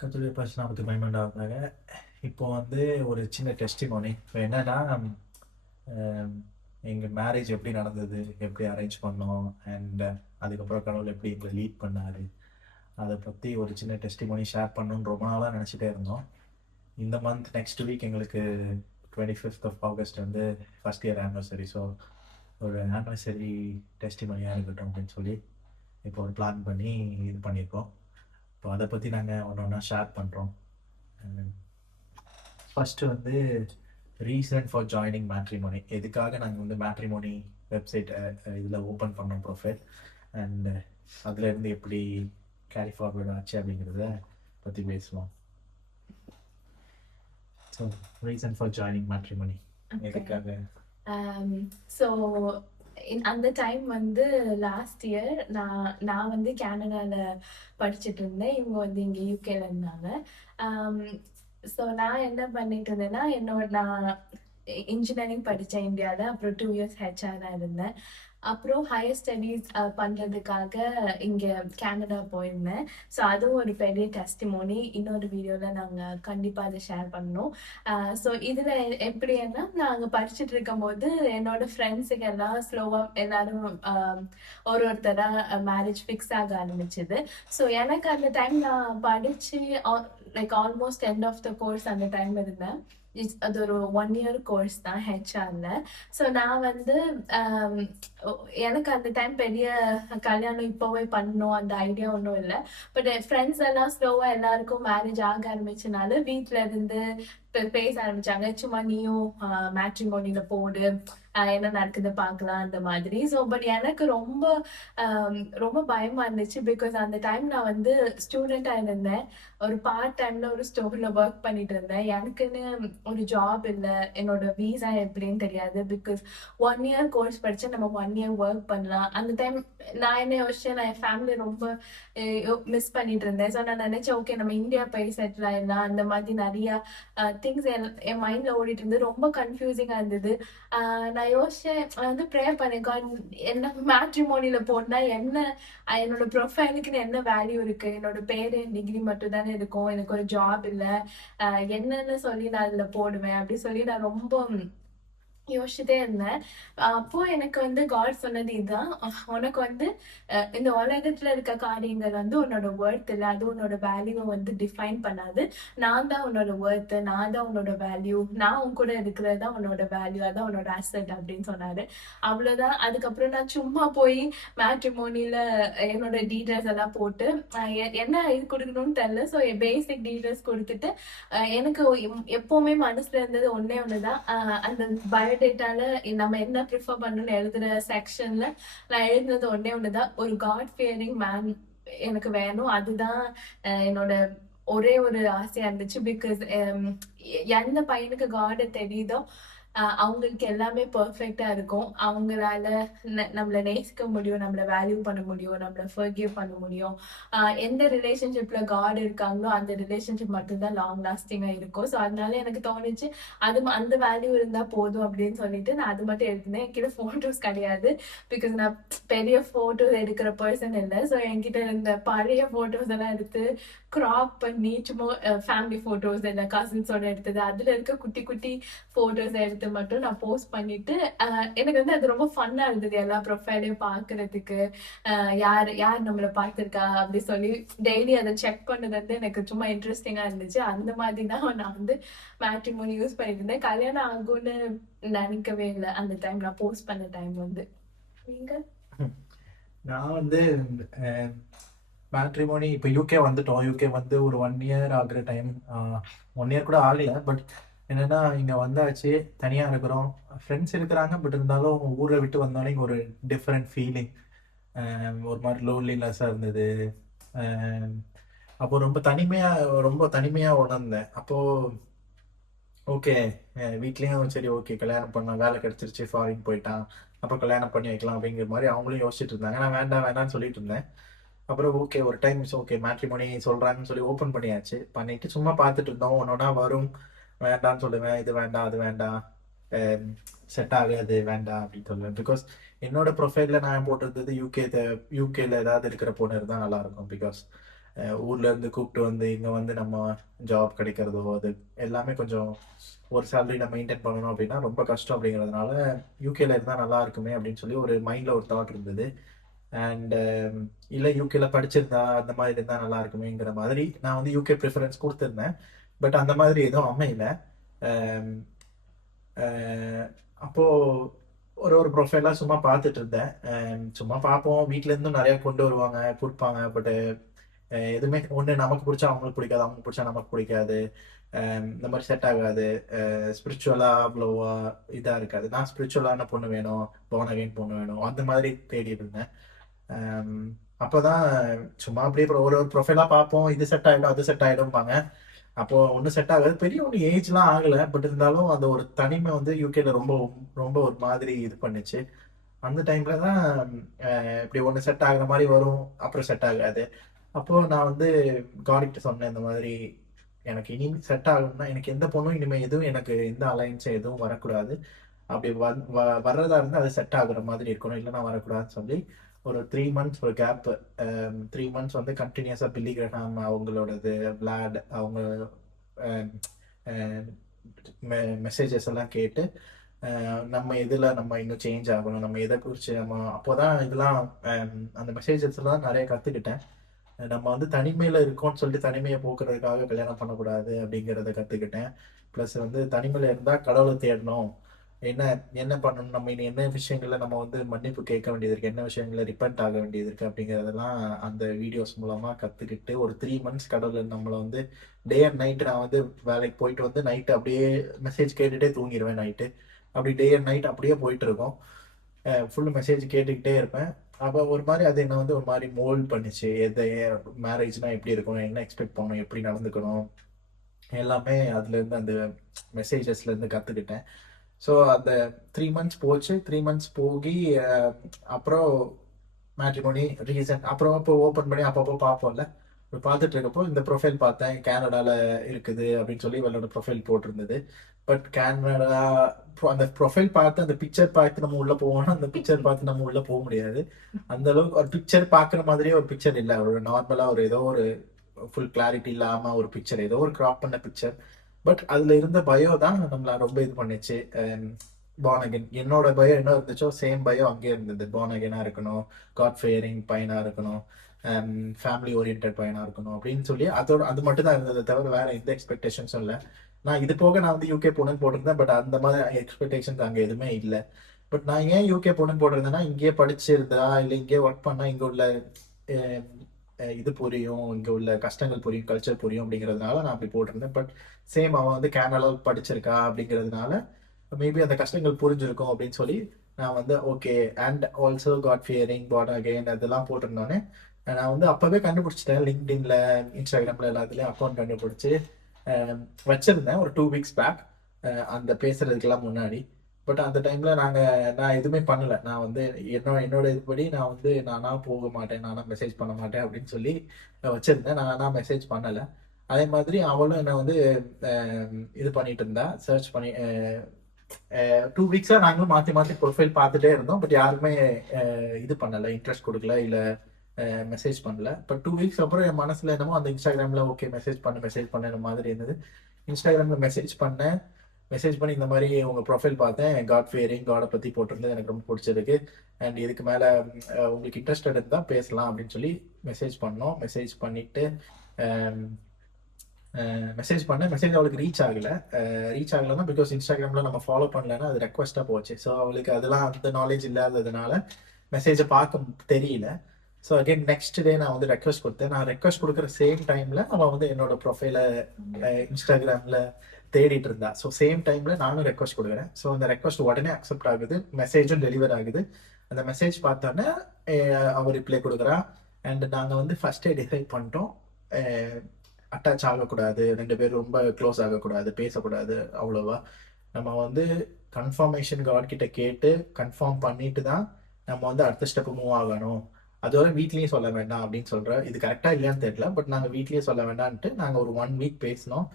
கர்த்தருடைய பரிசுத்த நாமத்துக்கு மகிமை உண்டாவதாக. இப்போ வந்து ஒரு சின்ன டெஸ்டிமோனி. இப்போ என்னன்னா, எங்க மேரேஜ் எப்படி நடந்தது? எப்படி அரேஞ்ச் பண்ணோம்? அண்ட் அதுக்கப்புறம் கடவுள் எப்படி எங்கள லீட் பண்ணாரு? அத பத்தி ஒரு சின்ன டெஸ்டிமோனி ஷேர் பண்ணணும்னு ரொம்ப நாளா நெனச்சுட்டே இருந்தோம். இந்த மந்த் நெக்ஸ்ட் வீக் எங்களுக்கு 25th ஆஃப் ஆகஸ்ட் வந்து ஃபர்ஸ்ட் இயர் ஆனிவர்சரி. ஸோ ஒரு ஆனிவர்சரி டெஸ்டிமோனியா இருக்கட்டும் அப்படின்னு சொல்லி இப்போ ஒரு பிளான் பண்ணி இது பண்ணியிருக்கோம். இப்போ அத பத்தி நாங்க ஒண்ணு ஒண்ணா ஷேர் பண்றோம். ஃபர்ஸ்ட் வந்து ரீசன் ஃபார் ஜாயினிங் மேட்ரிமோனி. எதுக்காக நாங்கள் வந்து மேட்ரிமோனி வெப்சைட் இதில் ஓப்பன் பண்ணோம் ப்ரொஃபைல், அண்ட் அதுலேருந்து எப்படி கேரி ஃபார்வர்ட் ஆச்சு அப்படிங்கிறத பற்றி பேசுவோம். So reason for joining matrimony எதுக்காக? ஸோ அந்த டைம் வந்து லாஸ்ட் இயர் நான் வந்து கேனடாவில் படிச்சுட்டு இருந்தேன். இவங்க வந்து இங்கே யூகேல இருந்தாங்க. ஸோ நான் என்ன பண்ணிட்டு இருந்தேன்னா, நான் இன்ஜினியரிங் படித்தேன் இந்தியாவில். அப்புறம் 2 years ஹெச்ஆராக இருந்தேன். அப்புறம் ஹையர் ஸ்டடீஸ் பண்ணுறதுக்காக இங்கே கேனடா போயிருந்தேன். ஸோ அதுவும் ஒரு பெரிய டெஸ்டிமோனி. இன்னொரு வீடியோவில் நாங்கள் கண்டிப்பாக அதை ஷேர் பண்ணோம். ஸோ இதில் எப்படின்னா, நாங்கள் படிச்சுட்டு இருக்கும்போது என்னோட ஃப்ரெண்ட்ஸுக்கு எல்லாம் ஸ்லோவாக எல்லாரும் ஒருத்தராக மேரேஜ் ஃபிக்ஸ் ஆக ஆரம்பிச்சுது. ஸோ எனக்கு அந்த டைம் நான் படித்து like almost end of the course அந்த டைம் இருந்தேன். அது ஒரு 1 year கோர்ஸ் தான் ஹெச்ஆர்ல. ஸோ நான் வந்து எனக்கு அந்த டைம் பெரிய கல்யாணம் இப்போவே பண்ணணும் அந்த ஐடியா ஒன்றும் இல்லை. பட் என் ஃப்ரெண்ட்ஸ் எல்லாம் ஸ்லோவாக எல்லாருக்கும் மேரேஜ் ஆக ஆரம்பிச்சனால வீட்டில இருந்து பேச ஆரம்பிச்சாங்க. சும்மா நீயும் மேட்ரிமோனியில போடு, என்ன நடக்குது பார்க்கலாம் அந்த மாதிரி. ஸோ பட் எனக்கு ரொம்ப ரொம்ப பயமா இருந்துச்சு. பிகாஸ் அந்த டைம் நான் வந்து ஸ்டூடெண்டாக இருந்தேன். ஒரு பார்ட் டைம்ல ஒரு ஸ்டோர்ல ஒர்க் பண்ணிட்டு இருந்தேன். எனக்குன்னு ஒரு ஜாப் இல்லை. என்னோட வீசா எப்படின்னு தெரியாது. பிகாஸ் 1 year கோர்ஸ் படிச்சா நம்ம 1 year ஒர்க் பண்ணலாம். அந்த டைம் நான் என்ன யோசிச்சேன், நான் என் ஃபேமிலி ரொம்ப மிஸ் பண்ணிட்டு இருந்தேன். ஸோ நான் நினைச்சேன், ஓகே நம்ம இந்தியா போய் செட்டில் ஆயிடலாம். அந்த மாதிரி நிறைய திங்ஸ் என் மைண்ட்ல ஓடிட்டு இருந்து ரொம்ப கன்ஃபியூசிங்கா இருந்தது. நான் யோசிச்சேன், வந்து ப்ரேயர் பண்ணேன், என்ன மேட்ரிமோனியில போனா என்ன, என்னோட ப்ரொஃபைலுக்குன்னு என்ன வேல்யூ இருக்கு? என்னோட பேரு டிகிரி மட்டும் தானே இருக்கும், எனக்கு ஒரு ஜாப் இல்லை, என்னன்னு சொல்லி நான் அதுல போடுவேன் அப்படி சொல்லி நான் ரொம்ப யோசிச்சுட்டே இருந்தேன். அப்போ எனக்கு வந்து காட் சொன்னது இதுதான், உனக்கு வந்து இந்த உலகத்துல இருக்க காரியங்கள் வந்து உன்னோட ஒர்த் இல்லை, அது உன்னோட வேல்யூவை வந்து டிஃபைன் பண்ணாது. நான் தான் உன்னோட ஒர்த், நான் தான் உன்னோட வேல்யூ, நான் உன் கூட இருக்கிறது தான் உன்னோட வேல்யூ, அதான் உன்னோட அசெட் அப்படின்னு சொன்னாரு. அவ்வளவுதான். அதுக்கப்புறம் நான் சும்மா போய் மேட்ரிமோனியில என்னோட டீட்டெயில்ஸ் எல்லாம் போட்டு என்ன இது கொடுக்கணும்னு தெரியல. ஸோ பேசிக் டீட்டெயில்ஸ் கொடுத்துட்டு எனக்கு எப்பவுமே மனசுல இருந்தது ஒன்னே ஒண்ணுதான், அந்த பயோடேட்டால நம்ம என்ன ப்ரிஃபர் பண்ணணும்னு எழுதுற செக்ஷன்ல நான் எழுதுனது ஒன்னே ஒண்ணுதான், ஒரு காட் ஃபியரிங் மேன் எனக்கு வேணும். அதுதான் என்னோட ஒரே ஒரு ஆசையா இருந்துச்சு. பிகாஸ் எந்த பையனுக்கு காட தெரியுதோ அவங்களுக்கு எல்லாமே பெர்ஃபெக்டா இருக்கும். அவங்களால நம்மள நேசிக்க முடியும், நம்மள வேல்யூ பண்ண முடியும், நம்மள ஃபர்கிவ் பண்ண முடியும். எந்த ரிலேஷன்ஷிப்ல காட் இருக்காங்களோ அந்த ரிலேஷன்ஷிப் மட்டும்தான் லாங் லாஸ்டிங்கா இருக்கும். ஸோ அதனால எனக்கு தோணுச்சு, அந்த வேல்யூ இருந்தா போதும் அப்படின்னு சொல்லிட்டு நான் அது மட்டும் எடுத்திருந்தேன். என்கிட்ட போட்டோஸ் கிடையாது. பிகாஸ் நான் பெரிய போட்டோஸ் எடுக்கிற பர்சன் இல்லை. ஸோ என்கிட்ட இருந்த பழைய போட்டோஸ் எல்லாம் எடுத்து கிராப் பண்ணி சும்மா ஃபேமிலி போட்டோஸ் இல்லை கசின்ஸோட எடுத்தது, அதுல இருக்க குட்டி குட்டி போட்டோஸ் எடுத்து மட்டும் நான் போஸ்ட் பண்ணிட்டு எனக்கு வந்து அது ரொம்ப ஃபன்னா இருந்தது. எல்லா ப்ரொஃபைலையும் பாக்குறதுக்கு, யார் யார் நம்மள பார்த்திருக்கா அப்படி சொல்லி டெய்லி அதை செக் பண்ணது வந்து எனக்கு சும்மா இன்ட்ரெஸ்டிங்கா இருந்துச்சு. அந்த மாதிரி தான் நான் வந்து மேட்ரிமோனி யூஸ் பண்ணிட்டு இருந்தேன். கல்யாணம் ஆகும்னு நினைக்கவே இல்லை அந்த டைம், நான் போஸ்ட் பண்ண டைம் வந்து. நீங்க? நான் வந்து மேட்ரிமோனி இப்போ யூகே வந்துட்டோம். யூகே வந்து ஒரு 1 year ஆகுற டைம், 1 year கூட ஆகல. பட் என்னன்னா இங்கே வந்தாச்சு, தனியாக இருக்கிறோம், ஃப்ரெண்ட்ஸ் இருக்கிறாங்க. பட் இருந்தாலும் ஊரை விட்டு வந்தாலும் இங்கே ஒரு டிஃப்ரெண்ட் ஃபீலிங், ஒரு மாதிரி லோன்லினஸ்ஸாக இருந்தது. அப்போ ரொம்ப தனிமையாக உணர்ந்தேன். அப்போது ஓகே, வீட்லேயும் சரி ஓகே கல்யாணம் பண்ணலாம், வேலை கிடச்சிருச்சு, ஃபாரின் போயிட்டான், அப்போ கல்யாணம் பண்ணி வைக்கலாம் அப்படிங்கிற மாதிரி அவங்களும் யோசிச்சுட்டு இருந்தாங்க. நான் வேண்டாம் வேண்டாம்னு சொல்லிட்டு இருந்தேன். அப்புறம் ஓகே ஒரு டைம் ஓகே மேட்ரிமோனி சொல்கிறாங்கன்னு சொல்லி ஓப்பன் பண்ணியாச்சு. பண்ணிட்டு சும்மா பார்த்துட்டு இருந்தோம். ஒன்றா வரும், வேண்டான்னு சொல்லுவேன், இது வேண்டாம் அது வேண்டாம், செட் ஆகாது வேண்டாம் அப்படின்னு சொல்லுவேன். பிகாஸ் என்னோட ப்ரொஃபைலில் நான் போட்டிருந்தது யூகேல ஏதாவது இருக்கிற பொண்ணு இருந்தால் நல்லாயிருக்கும். பிகாஸ் ஊர்ல இருந்து கூப்பிட்டு வந்து இங்கே வந்து நம்ம ஜாப் கிடைக்கிறதோ அது எல்லாமே கொஞ்சம் ஒரு சேலரியில மெயின்டைன் பண்ணணும் அப்படின்னா ரொம்ப கஷ்டம் அப்படிங்கிறதுனால யூகேல இருந்தால் நல்லா இருக்குமே அப்படின்னு சொல்லி ஒரு மைண்டில் ஒரு தாட் இருந்தது. அண்ட் இல்லை யூகேல படிச்சிருந்தா அந்த மாதிரி இருந்தால் நல்லா இருக்குமேங்கிற மாதிரி நான் வந்து யூகே ப்ரிஃபரன்ஸ் கொடுத்துருந்தேன். பட் அந்த மாதிரி எதுவும் அமையல. ஆம், அஹ், அப்போ ஒரு ப்ரொஃபைலாக சும்மா பார்த்துட்டு இருந்தேன். சும்மா பார்ப்போம், வீட்ல இருந்தும் நிறைய கொண்டு வருவாங்க கொடுப்பாங்க. பட் எதுவுமே ஒன்று நமக்கு பிடிச்சா அவங்களுக்கு பிடிக்காது, அவங்களுக்கு பிடிச்சா நமக்கு பிடிக்காது. இந்த மாதிரி செட் ஆகாது. ஸ்பிரிச்சுவலா அவ்வளோவா இதா இருக்காது. நான் ஸ்பிரிச்சுவலான பொண்ணு வேணும், born again பொண்ணு வேணும், அந்த மாதிரி தேடிட்டு இருந்தேன். ஆம், அப்போதான் சும்மா அப்படியே ஒரு ப்ரொஃபைலா பார்ப்போம், இது செட் ஆயிடும் அது செட் ஆயிடும்பாங்க. அப்போ ஒன்றும் செட் ஆகாது. பெரிய ஒன்று ஏஜ்லாம் ஆகல. பட் இருந்தாலும் அந்த ஒரு தனிமை வந்து யூகேல ரொம்ப ரொம்ப ஒரு மாதிரி இது பண்ணுச்சு. அந்த டைம்ல தான் இப்படி ஒன்று செட் ஆகுற மாதிரி வரும், அப்புறம் செட் ஆகாது. அப்போ நான் வந்து காடிக்கிட்ட சொன்னேன், இந்த மாதிரி எனக்கு இனி செட் ஆகணும்னா எனக்கு எந்த பொண்ணும் இனிமேல் எதுவும் எனக்கு எந்த அலைன்ஸும் எதுவும் வரக்கூடாது. அப்படி வர்றதா இருந்தால் அது செட் ஆகுற மாதிரி இருக்கணும், இல்லைன்னா வரக்கூடாதுன்னு சொல்லி ஒரு 3 மந்த்ஸ் ஒரு கேப். 3 மந்த்ஸ் வந்து கண்டினியூஸாக பில்லி கிரஹாம் அவங்களோடது, விளாட் அவங்க மெசேஜஸ் எல்லாம் கேட்டு நம்ம இதில் நம்ம இன்னும் சேஞ்ச் ஆகணும், நம்ம எதை குறித்து நம்ம அப்போதான் இதெல்லாம் அந்த மெசேஜஸ் எல்லாம் நிறைய கற்றுக்கிட்டேன். நம்ம வந்து தனிமையில் இருக்கோம்னு சொல்லிட்டு தனிமையை போக்குறதுக்காக கல்யாணம் பண்ணக்கூடாது அப்படிங்கிறத கற்றுக்கிட்டேன். ப்ளஸ் வந்து தனிமையில் இருந்தால் கடவுளை தேடணும், என்ன என்ன பண்ணணும், நம்ம இனி என்ன விஷயங்கள்ல நம்ம வந்து மன்னிப்பு கேட்க வேண்டியது இருக்கு, என்ன விஷயங்கள்ல ரிப்பன்ட் ஆக வேண்டியது இருக்கு அப்படிங்கிறதெல்லாம் அந்த வீடியோஸ் மூலமா கத்துக்கிட்டு ஒரு 3 மந்த்ஸ் கடவுள் நம்மளை வந்து டே அண்ட் நைட். நான் வந்து வேலைக்கு போயிட்டு வந்து நைட்டு அப்படியே மெசேஜ் கேட்டுட்டே தூங்கிடுவேன் நைட்டு. அப்படி டே அண்ட் நைட் அப்படியே போயிட்டு இருக்கோம். ஃபுல் மெசேஜ் கேட்டுக்கிட்டே இருப்பேன். அப்போ ஒரு மாதிரி அது என்ன வந்து ஒரு மாதிரி மோல்ட் பண்ணிச்சு. எதை மேரேஜ்னா எப்படி இருக்கணும், என்ன எக்ஸ்பெக்ட் பண்ணணும், எப்படி நடந்துக்கணும், எல்லாமே அதுலேருந்து அந்த மெசேஜஸ்லேருந்து கற்றுக்கிட்டேன். ஸோ அந்த 3 மந்த்ஸ் போச்சு. 3 மந்த்ஸ் போகி அப்புறம் மேட்ரிமோனி ரீசன் அப்புறம் அப்போ ஓப்பன் பண்ணி அப்பப்போ பார்ப்போம்ல. இப்போ பார்த்துட்டு இருக்கப்போ இந்த ப்ரொஃபைல் பார்த்தேன், கேனடாவில் இருக்குது அப்படின்னு சொல்லி இவளோட ப்ரொஃபைல் போட்டிருந்தது. பட் கேனடா அந்த ப்ரொஃபைல் பார்த்து அந்த பிக்சர் பார்த்து நம்ம உள்ள போவோம்னா அந்த பிக்சர் பார்த்து நம்ம உள்ள போக முடியாது. அந்த அளவுக்கு ஒரு பிக்சர் பார்க்குற மாதிரியே ஒரு பிக்சர் இல்லை. ஒரு நார்மலாக ஒரு ஏதோ ஒரு ஃபுல் கிளாரிட்டி இல்லாமல் ஒரு பிக்சர், ஏதோ ஒரு கிராப் பண்ண பிக்சர். பட் அதுல இருந்த பயோ தான் நம்மள ரொம்ப இது பண்ணுச்சு. born again என்னோட பயோ என்ன இருந்துச்சோ சேம் பயோ அங்கே இருந்தது. born again-ஆ இருக்கணும், காட் ஃபேரிங் பையனா இருக்கணும், ஃபேமிலி ஓரியன்ட் பையனா இருக்கணும் அப்படின்னு சொல்லி அதோட அது மட்டும் தான் இருந்ததை தவிர வேற எந்த எக்ஸ்பெக்டேஷன்ஸும் இல்லை. நான் இது போக நான் வந்து யூகே போகணுன்னு போட்டிருந்தேன். பட் அந்த மாதிரி எக்ஸ்பெக்டேஷன்ஸ் அங்கே எதுவுமே இல்லை. பட் நான் ஏன் யூகே போகணுன்னு போட்டிருந்தேன்னா, இங்கேயே படிச்சிருந்தா இல்லை இங்கேயே ஒர்க் பண்ணா இங்கே உள்ள அஹ், இது புரியும், இங்கே உள்ள கஷ்டங்கள் புரியும், கல்ச்சர் புரியும் அப்படிங்கிறதுனால நான் அப்படி போட்டிருந்தேன். பட் சேம் அவன் வந்து கேனடாவில் படிச்சிருக்கா அப்படிங்கிறதுனால மேபி அந்த கஷ்டங்கள் புரிஞ்சிருக்கும் அப்படின்னு சொல்லி நான் வந்து okay. And also God fearing பாட் அகெயின் அதெல்லாம் போட்டிருந்தோன்னே நான் வந்து அப்போவே கண்டுபிடிச்சிட்டேன். லிங்க்டின்ல, இன்ஸ்டாகிராமில் எல்லாத்துலேயும் அக்கௌண்ட் கண்டுபிடிச்சி வச்சிருந்தேன் ஒரு 2 வீக்ஸ் பேக், அந்த பேசுறதுக்கெல்லாம் முன்னாடி. பட் அந்த டைம்ல நான் எதுவுமே பண்ணல. நான் வந்து என்னோட இதுபடி நான் வந்து நானா போக மாட்டேன், நானா மெசேஜ் பண்ண மாட்டேன் அப்படின்னு சொல்லி வச்சிருந்தேன். நானா மெசேஜ் பண்ணல. அதே மாதிரி அவளும் என்ன வந்து இது பண்ணிட்டு இருந்தா, சர்ச் பண்ணி 2 வீக்ஸா நாங்களும் மாத்தி மாத்தி ப்ரொஃபைல் பார்த்துட்டே இருந்தோம். பட் யாருமே இது பண்ணல, இன்ட்ரெஸ்ட் கொடுக்கல, இல்ல மெசேஜ் பண்ணல. பட் 2 வீக்ஸ் அப்புறம் என் மனசுல என்னமோ அந்த இன்ஸ்டாகிராம்ல ஓகே மெசேஜ் பண்ண மாதிரி இருந்தது. இன்ஸ்டாகிராம்ல மெசேஜ் பண்ணி இந்த மாதிரி உங்க ப்ரொஃபைல் பார்த்தேன், காட் ஃபியரிங், காடை பத்தி போட்டிருந்தது, எனக்கு ரொம்ப பிடிச்சிருக்கு. அண்ட் இதுக்கு மேல உங்களுக்கு இன்ட்ரெஸ்டட் இருந்தா பேசலாம் அப்படின்னு சொல்லி மெசேஜ் பண்ணோம். மெசேஜ் பண்ணிட்டு மெசேஜ் அவளுக்கு ரீச் ஆகலைன்னா பிகாஸ் இன்ஸ்டாகிராம்ல நம்ம ஃபாலோ பண்ணலன்னா அது ரெக்வஸ்டா போச்சு. ஸோ அவளுக்கு அதெல்லாம் அந்த நாலேஜ் இல்லாததுனால மெசேஜை பார்க்க தெரியல. ஸோ அகைன் நெக்ஸ்ட் டே நான் வந்து ரெக்வஸ்ட் கொடுத்தேன். நான் ரெக்வஸ்ட் கொடுக்குற சேம் டைம்ல அவன் வந்து என்னோட ப்ரொஃபைலை இன்ஸ்டாகிராம்ல தேடிட்டு இருந்தா. ஸோ சேம் டைம்ல நானும் ரெக்வஸ்ட் கொடுக்குறேன். ஸோ அந்த ரெக்வஸ்ட் உடனே அக்செப்ட் ஆகுது, மெசேஜும் டெலிவர் ஆகுது. அந்த மெசேஜ் பார்த்தோன்னே அவர் ரிப்ளை கொடுக்குறா. அண்ட் நாங்கள் வந்து ஃபர்ஸ்டே டிசைட் பண்ணிட்டோம், அட்டாச் ஆகக்கூடாது, 2 பேரும் ரொம்ப க்ளோஸ் ஆகக்கூடாது, பேசக்கூடாது அவ்வளோவா. நம்ம வந்து கன்ஃபர்மேஷன் காட் கிட்ட கேட்டு கன்ஃபார்ம் பண்ணிட்டு தான் நம்ம வந்து அடுத்த ஸ்டெப் மூவ் ஆகணும். அதோட வீட்லேயும் சொல்ல வேண்டாம் அப்படின்னு சொல்கிறேன். இது கரெக்டாக இல்லையான்னு தெரியல. பட் நாங்கள் வீட்லேயே சொல்ல வேண்டாம்ட்டு நாங்கள் ஒரு 1 வீக் பேசினோம்.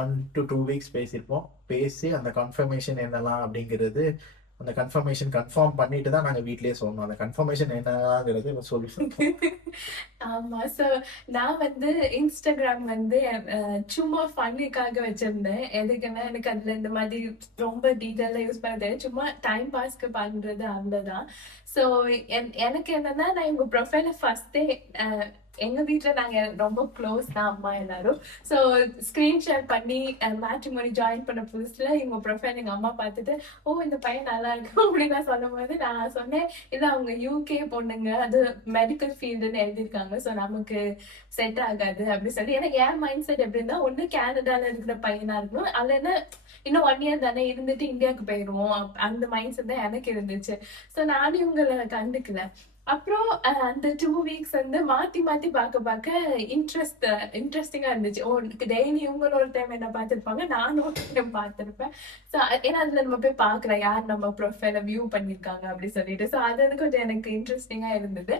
1 to 2 வீக்ஸ் பேசியிருப்போம். பேசி அந்த கன்ஃபர்மேஷன் என்னலாம் அப்படிங்கிறது அந்த கன்ஃபார்ம் பண்ணிட்டு தான் நாங்க வீட்லயே சொன்னோம். அந்த கன்ஃபர்மேஷன் என்னங்கிறது சொல்லி ஆமா. சோ நான் வந்து இன்ஸ்டாகிராம் வந்து சும்மா ஃபன்னுக்காக வச்சிருந்தேன். எதுக்குன்னா எனக்கு அதுல இந்த மாதிரி ரொம்ப டீட்டெயிலா யூஸ் பண்ண தெரியாது. சும்மா டைம் பாஸ்க்கு பண்றது அவ்வளவுதான். சோ எனக்கு என்னன்னா நான் இவங்க ப்ரொஃபைல ஃபர்ஸ்டே எங்க வீட்ல நாங்க ரொம்ப க்ளோஸ் தான் அம்மா எல்லாரும். சோ ஸ்கிரீன் ஷேர் பண்ணி மேட்ரிமோனி ஜாயின் பண்ண புதுசுல இவங்க ப்ரொஃபைல் எங்க அம்மா பார்த்துட்டு, ஓ இந்த பையன் நல்லா இருக்கு அப்படின்னு நான் சொல்லும்போது நான் சொன்னேன், இல்ல அவங்க யூகே பொண்ணுங்க, அது மெடிக்கல் ஃபீல்டுன்னு எழுதியிருக்காங்க, ஸோ நமக்கு செட் ஆகாது அப்படின்னு சொல்லி. ஏன்னா என் மைண்ட் செட் எப்படின்னா, ஒண்ணு கேனடால இருக்கிற பையனா இருக்கணும், அல்லனா இன்னும் 1 இயர் தானே இருந்துட்டு இந்தியாவுக்கு போயிருவோம், அந்த மைண்ட் செட் தான் எனக்கு இருந்துச்சு. ஸோ நானும் இவங்களை கண்டுக்கல. அப்புறம் அந்த 2 வீக்ஸ் வந்து மாத்தி மாத்தி பார்க்க இன்ட்ரெஸ்டிங்கா இருந்துச்சு. ஓ டெய்லி இவங்களும் ஒரு டைம் என்ன பார்த்திருப்பாங்க, நானும் ஒரு டைம் பார்த்திருப்பேன். ஸோ ஏன்னா அதுல நம்ம போய் பார்க்கலாம் யார் நம்ம ப்ரொஃபைல வியூ பண்ணிருக்காங்க அப்படி சொல்லிட்டு. ஸோ அது வந்து கொஞ்சம் எனக்கு இன்ட்ரெஸ்டிங்கா இருந்தது.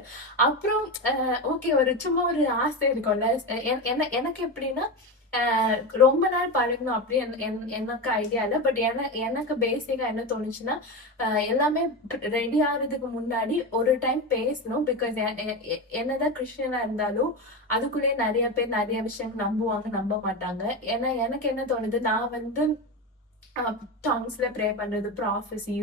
அப்புறம் ஓகே ஒரு சும்மா ஒரு ஆசை இருக்கும்ல, எனக்கு எப்படின்னா ரொம்ப நாள் பழகணும் அப்படி எனக்கு ஐடியா இல்லை. பட் எனக்கு பேசிக்கா என்ன தோணுச்சுன்னா, எல்லாமே ரெடி ஆகுறதுக்கு முன்னாடி ஒரு டைம் பேசணும். பிகாஸ் என்னதான் கிறிஸ்டியனா இருந்தாலும் அதுக்குள்ளேயே நிறைய பேர் நிறைய விஷயம் நம்புவாங்க, நம்ப மாட்டாங்க. ஏன்னா எனக்கு என்ன தோணுது, நான் வந்து டாங்ஸ்ல ப்ரே பண்றது, ப்ராஃபஸி,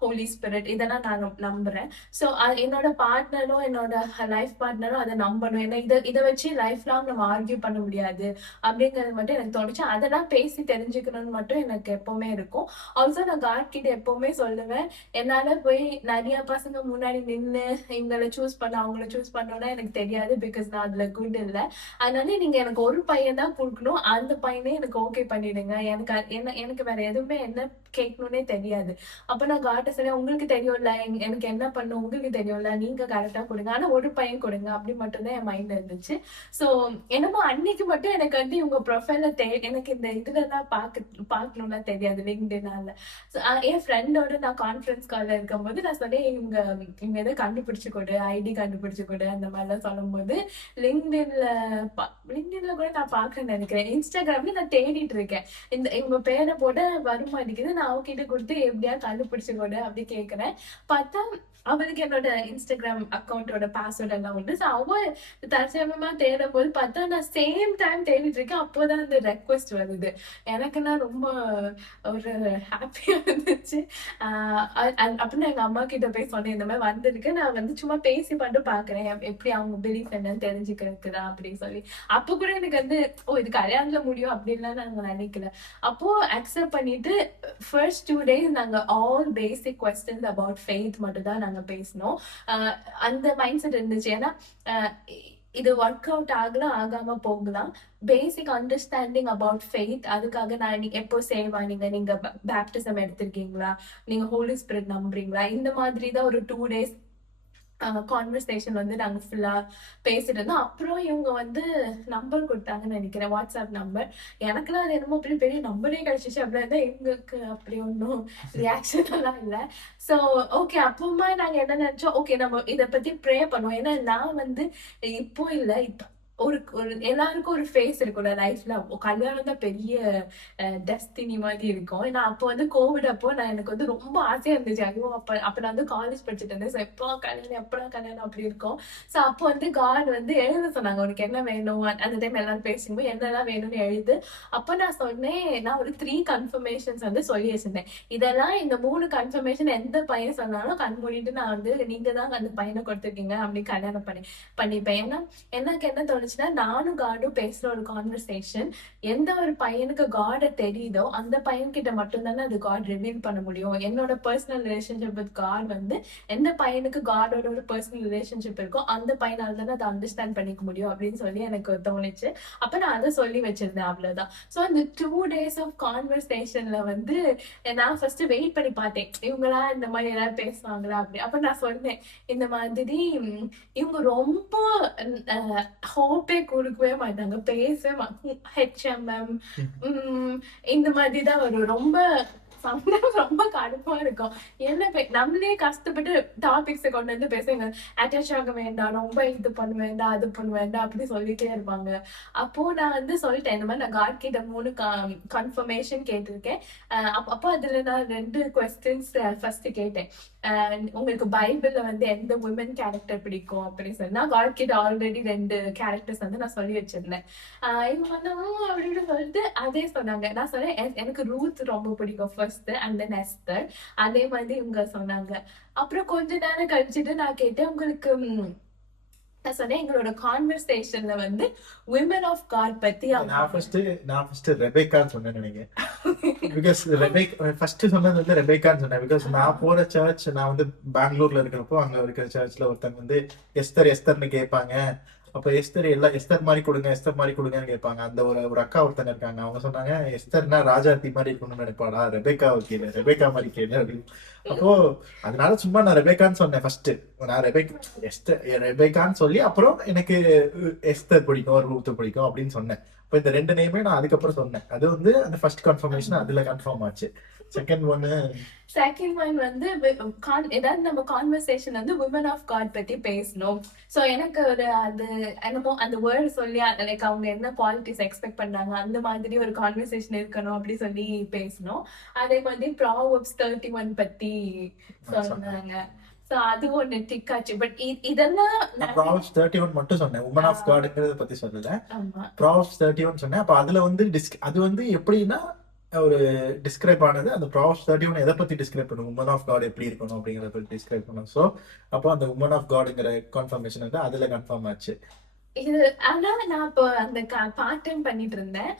ஹோலி ஸ்பிரிட் இதெல்லாம் நான் நம்புறேன். ஸோ என்னோட பார்ட்னரும் என்னோட லைஃப் பார்ட்னரும் அதை நம்பணும். ஏன்னா இதை வச்சு லைஃப் லாங் நம்ம ஆர்கியூ பண்ண முடியாது அப்படிங்கிறது மட்டும் எனக்கு தோணுச்சு. அதெல்லாம் பேசி தெரிஞ்சுக்கணும்னு மட்டும் எனக்கு எப்பவுமே இருக்கும். ஆல்சோ நான் காட் கிட்ட எப்பவுமே சொல்லுவேன், என்னால போய் நிறைய பசங்க முன்னாடி நின்று இவங்களை சூஸ் பண்ண அவங்கள சூஸ் பண்ணோன்னா எனக்கு தெரியாது. பிகாஸ் நான் அதுல குட் இல்லை. அதனால நீங்க எனக்கு ஒரு பையன் தான் கொடுக்கணும், அந்த பையனே எனக்கு ஓகே பண்ணிடுங்க. எனக்கு வேற எதுவுமே என்ன கேட்கணும்னே தெரியாது. அப்ப நான் காட்ட சொல்லி, உங்களுக்கு தெரியும்ல எனக்கு என்ன பண்ணும், உங்களுக்கு தெரியும்ல, நீங்க கரெக்டா கொடுங்க, ஆனா ஒரு பையன் கொடுங்க அப்படி மட்டும் தான் என் மைண்ட்ல இருந்துச்சு. சோ என்னமோ அன்னைக்கு மட்டும் எனக்கு வந்து இவங்க ப்ரொஃபைல எனக்கு இந்த இதுல எல்லாம் பாக்கணும்னா தெரியாது, லிங்க்டினால. என் ஃப்ரெண்டோட நான் கான்ஃபரன்ஸ் கால்ல இருக்கும்போது நான் சொன்னேன், இவங்க எதை கண்டுபிடிச்சு கொடு, ஐடி கண்டுபிடிச்சு கொடு அந்த மாதிரிலாம் சொல்லும் போது, லிங்க்டின்ல கூட நான் பாக்குறேன்னு நினைக்கிறேன், இன்ஸ்டாகிராம்ல நான் தேடிட்டு இருக்கேன், இவங்க பேரை போட வருமாடிக்குது, நான் அவகிட்ட கொடுத்து எப்படியா கண்டுபிடிச்சு கொடு அப்படி கேக்குறேன். பார்த்தா அவளுக்கு என்னோட இன்ஸ்டாகிராம் அக்கௌண்டோட பாஸ்வேர்ட் எல்லாம் உண்டு. ஸோ அவ தற்சமயமா தேடும் போது பார்த்தா நான் சேம் டைம் தேடிட்டு இருக்கேன். அப்போதான் அந்த ரெக்வஸ்ட் வருது. எனக்குன்னா ரொம்ப ஒரு ஹாப்பியா இருந்துச்சு. அப்படின்னு எங்க அம்மா கிட்ட போய் சொன்னேன், இந்த மாதிரி வந்திருக்கு, நான் வந்து சும்மா பேசி மட்டும் பாக்குறேன், எப்படி அவங்க பிலீஃப் என்னன்னு தெரிஞ்சுக்கிறதுக்கு தான் அப்படின்னு சொல்லி. அப்போ கூட எனக்கு வந்து ஓ இது கல்யாணத்துல முடியும் அப்படின்லாம் நாங்க நினைக்கல. அப்போ அக்செப்ட் பண்ணிட்டு ஃபர்ஸ்ட் 2 days நாங்க all basic questions about faith மட்டும் தான் நாங்க பேசணும். அந்த மைண்ட் செட் இருந்துச்சு. ஏன்னா இது ஒர்க் அவுட் ஆகலாம், ஆகாம போகலாம். பேசிக் அண்டர்ஸ்டாண்டிங் அபவுட் ஃபெய்த், அதுக்காக நான் எப்போ சேவ் ஆனீங்க, நீங்க பேப்டிசம் எடுத்திருக்கீங்களா, நீங்க ஹோலி ஸ்பிரிட் நம்புறீங்களா, இந்த மாதிரி தான் ஒரு 2 days கான்வர்சேஷன் வந்து நாங்க ஃபுல்லா பேசிட்டு இருந்தோம். அப்புறம் இவங்க வந்து நம்பர் கொடுத்தாங்கன்னு நினைக்கிறேன், வாட்ஸ்அப் நம்பர். எனக்குலாம் அது என்னமோ அப்படி பெரிய நம்பரே கிடைச்சிச்சு. அப்படி இருந்தா எங்களுக்கு அப்படி ஒன்றும் ரியாக்ஷன் எல்லாம் இல்லை. ஸோ ஓகே, அப்பவுமா நாங்க என்ன நினைச்சோம், ஓகே நம்ம இதை பத்தி ப்ரே பண்ணுவோம். ஏன்னா நான் வந்து இப்போ இல்லை, இப்போ ஒரு எல்லாருக்கும் ஒரு ஃபேஸ் இருக்கும்ல லைஃப்ல, கல்யாணம் தான் பெரிய டெஸ்டினி மாதிரி இருக்கும். ஏன்னா அப்போ வந்து கோவிட் அப்போ எனக்கு வந்து ரொம்ப ஆசையா இருந்துச்சு. ஐயோ அப்ப நான் வந்து காலேஜ் படிச்சுட்டு இருந்தேன். ஸோ எப்படா கல்யாணம் அப்படி இருக்கும். ஸோ அப்போ வந்து காட் வந்து எழுத சொன்னாங்க, உனக்கு என்ன வேணும், அந்த டைம் எல்லாரும் பேசும்போது என்னெல்லாம் வேணும்னு எழுது. அப்போ நான் சொன்னேன், நான் ஒரு 3 கன்ஃபர்மேஷன்ஸ் வந்து சொல்லி வச்சிருந்தேன். இதெல்லாம் இந்த 3 கன்ஃபர்மேஷன் எந்த பையன் சொன்னாலும் கண் மூடிட்டு நான் வந்து நீங்க தான் அந்த பையனை கொடுத்துருக்கீங்க அப்படி கல்யாணம் பண்ணிப்பேன். ஏன்னா எனக்கு என்ன தோணுச்சுன்னா, நானும் காடும் பேசுற ஒரு கான்வர்சேஷன், எந்த ஒரு பையனுக்கு காட தெரியுதோ அந்த பையன் கிட்ட மட்டும்தானே அது காட் ரிவீல் பண்ண முடியும். என்னோட பர்சனல் ரிலேஷன்ஷிப் வித் காட் வந்து எந்த பையனுக்கு காடோட ஒரு பர்சனல் ரிலேஷன்ஷிப் இருக்கோ அந்த பையனால தானே அதை அண்டர்ஸ்டாண்ட் பண்ணிக்க முடியும் அப்படின்னு சொல்லி எனக்கு தோணுச்சு. அப்ப நான் அதை சொல்லி வச்சிருந்தேன், அவ்வளவுதான். ஸோ அந்த 2 days ஆஃப் கான்வர்சேஷன்ல வந்து நான் ஃபர்ஸ்ட் வெயிட் பண்ணி பார்த்தேன், இவங்களா இந்த மாதிரி ஏதாவது பேசுவாங்களா அப்படி. அப்ப நான் சொன்னேன், இந்த மாதிரி இவங்க ரொம்ப ஹோப்பே கொடுக்கவே மாட்டாங்க, பேசவே HMM இந்த மாதிரி தான் வரும். ரொம்ப சம்டைம்ஸ் ரொம்ப கடுப்பா இருக்கும். என்ன நம்மளே கஷ்டப்பட்டு டாபிக்ஸ கொண்டு வந்து பேசுங்க. அட்டாச் ஆக வேண்டாம், ரொம்ப இது பண்ண வேண்டாம், அது பண்ண வேண்டாம் அப்படி சொல்லிட்டே இருப்பாங்க. அப்போ நான் வந்து சொல்லிட்டேன், இந்த மாதிரி நான் காட் கிட்ட 3 கன்ஃபர்மேஷன் கேட்டிருக்கேன். அப்போ அதுல நான் 2 கொஸ்டின்ஸ் ஃபர்ஸ்ட் கேட்டேன். உங்களுக்கு பைபிள்ல வந்து எந்த உமன் கேரக்டர் பிடிக்கும் அப்படின்னு சொல்லி நான் காட் கிட்ட ஆல்ரெடி 2 கேரக்டர்ஸ் வந்து நான் சொல்லி வச்சிருந்தேன். இவங்க வந்து அப்படின்னு சொல்லிட்டு அதே சொன்னாங்க. நான் சொன்னேன் எனக்கு ரூத் ரொம்ப பிடிக்கும் ஃபர்ஸ்ட் அண்ட் தென் எஸ்தர். அதே மாதிரி இவங்க சொன்னாங்க. அப்புறம் கொஞ்ச நேரம் கழிச்சுட்டு நான் கேட்டேன், உங்களுக்கு நான் சொன்னேன் எங்களோட கான்வர்சேஷன்ல வந்து விமன் ஆஃப் காட் பத்தி நான் ஃபர்ஸ்ட் ரெபேக்கான்னு சொன்னேன் நினைக்கிறேன். பிகாஸ் ஃபர்ஸ்ட் சொன்னது வந்து ரெபேக்கான்னு சொன்னேன். பிகாஸ் நான் போற சர்ச், நான் வந்து பெங்களூர்ல இருக்கிறப்போ அங்க இருக்கிற சர்ச்ல ஒருத்தங்க வந்து எஸ்தர்னு கேட்பாங்க. அப்ப எஸ்தர் மாதிரி கொடுங்கன்னு கேட்பாங்க. அந்த ஒரு அக்கா ஒருத்தங்க இருக்காங்க. அவங்க சொன்னாங்க, எஸ்தர்னா ராஜாத்தி மாதிரி இருக்கணும்னு நினைப்பாடா, ரெபேக்கா மாதிரி கேளு அப்படின்னு. அப்போ அதனால சும்மா நான் ரெபேக்கான்னு சொன்னேன் ஃபர்ஸ்ட். நான் ரெபேக்கான்னு சொல்லி அப்புறம் எனக்கு எஸ்தர் பிடிக்கும், ரூத் பிடிக்கும் அப்படின்னு சொன்னேன். இப்போ இந்த 2 நேமே நான் அதுக்கப்புறம் சொன்னேன். அது வந்து அந்த ஃபர்ஸ்ட் கன்ஃபர்மேஷன் அதுல கன்ஃபார்ம் ஆச்சு. செகண்ட் ஒன் வந்து ஏதாவது நம்ம கான்வர்சேஷன் வந்து விமன் ஆஃப் காட் பத்தி பேசணும். சோ எனக்கு ஒரு அது என்னமோ அந்த வேர்டு சொல்லி லைக் அவங்க என்ன குவாலிட்டிஸ் எக்ஸ்பெக்ட் பண்றாங்க அந்த மாதிரி ஒரு கான்வர்சேஷன் இருக்கணும் அப்படி சொல்லி பேசணும். அதே மாதிரி ப்ராவர்ப்ஸ் 31 பத்தி சொன்னாங்க. சோ அது ஒண்ணு டிக் ஆச்சு. பட் இதெல்லாம் ப்ராவர்ப்ஸ் 31 மட்டும் சொன்னேன், உமன் ஆஃப் காட்ங்கறத பத்தி சொல்லல. ப்ராவர்ப்ஸ் 31 சொன்னேன். அப்ப அதுல வந்து அது வந்து எப்படின்னா ஒரு டிஸ்கிரைப் ஆனது. அந்த ப்ராவர்ப்ஸ் 31 எதை பத்தி டிஸ்கிரைப் பண்ணும், உமன் ஆஃப் காட் எப்படி இருக்கணும் அப்படிங்கறத பத்தி டிஸ்கிரைப் பண்ணும். சோ அப்போ அந்த உமன் ஆஃப் காட்ங்கிற கன்ஃபர்மேஷன் வந்து அதுல கன்ஃபார்ம் ஆச்சு. இது ஆனா நான் இப்போ அந்த பார்ட் டைம் பண்ணிட்டு இருந்தேன்.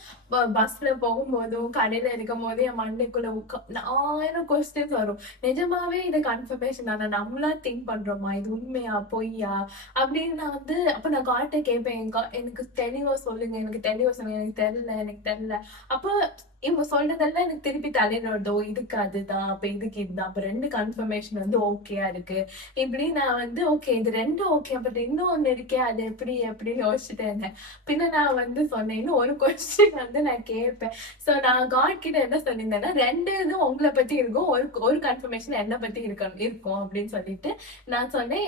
பஸ்ல போகும்போதும் கடையில இருக்கும் போது என் மண்டைக்குள்ள 1000 கொஸ்டின்ஸ் வரும். நிஜமாவே இது கன்ஃபர்மேஷன் தானே, நம்மளா திங்க் பண்றோமா, இது உண்மையா பொய்யா அப்படின்னு நான் வந்து அப்ப நான் காட்ட கேட்பேன். எனக்கு தெளிவா சொல்லுங்க, எனக்கு தெரியல. அப்போ இவங்க சொல்றதெல்லாம் எனக்கு திருப்பி தலையில வருதோ, இதுக்கு அதுதான், அப்ப இதுக்கு இதுதான், அப்ப 2 கன்ஃபர்மேஷன் வந்து ஓகேயா இருக்கு. இப்படி நான் வந்து ஓகே இது 2 ஓகே, பட் இன்னும் ஒண்ணு இருக்கே அது அப்படின்னு யோசிச்சுட்டே இருந்தேன். பின்ன நான் வந்து சொன்னேன், இன்னும் ஒரு கொஸ்டின் வந்து நான் கேட்பேன். சோ நான் காட் கிட்ட என்ன சொல்லியிருந்தேன்னா, 2 இது உங்களை பத்தி இருக்கும், ஒரு கன்ஃபர்மேஷன் என்ன பத்தி இருக்கும் அப்படின்னு சொல்லிட்டு நான் சொன்னேன்.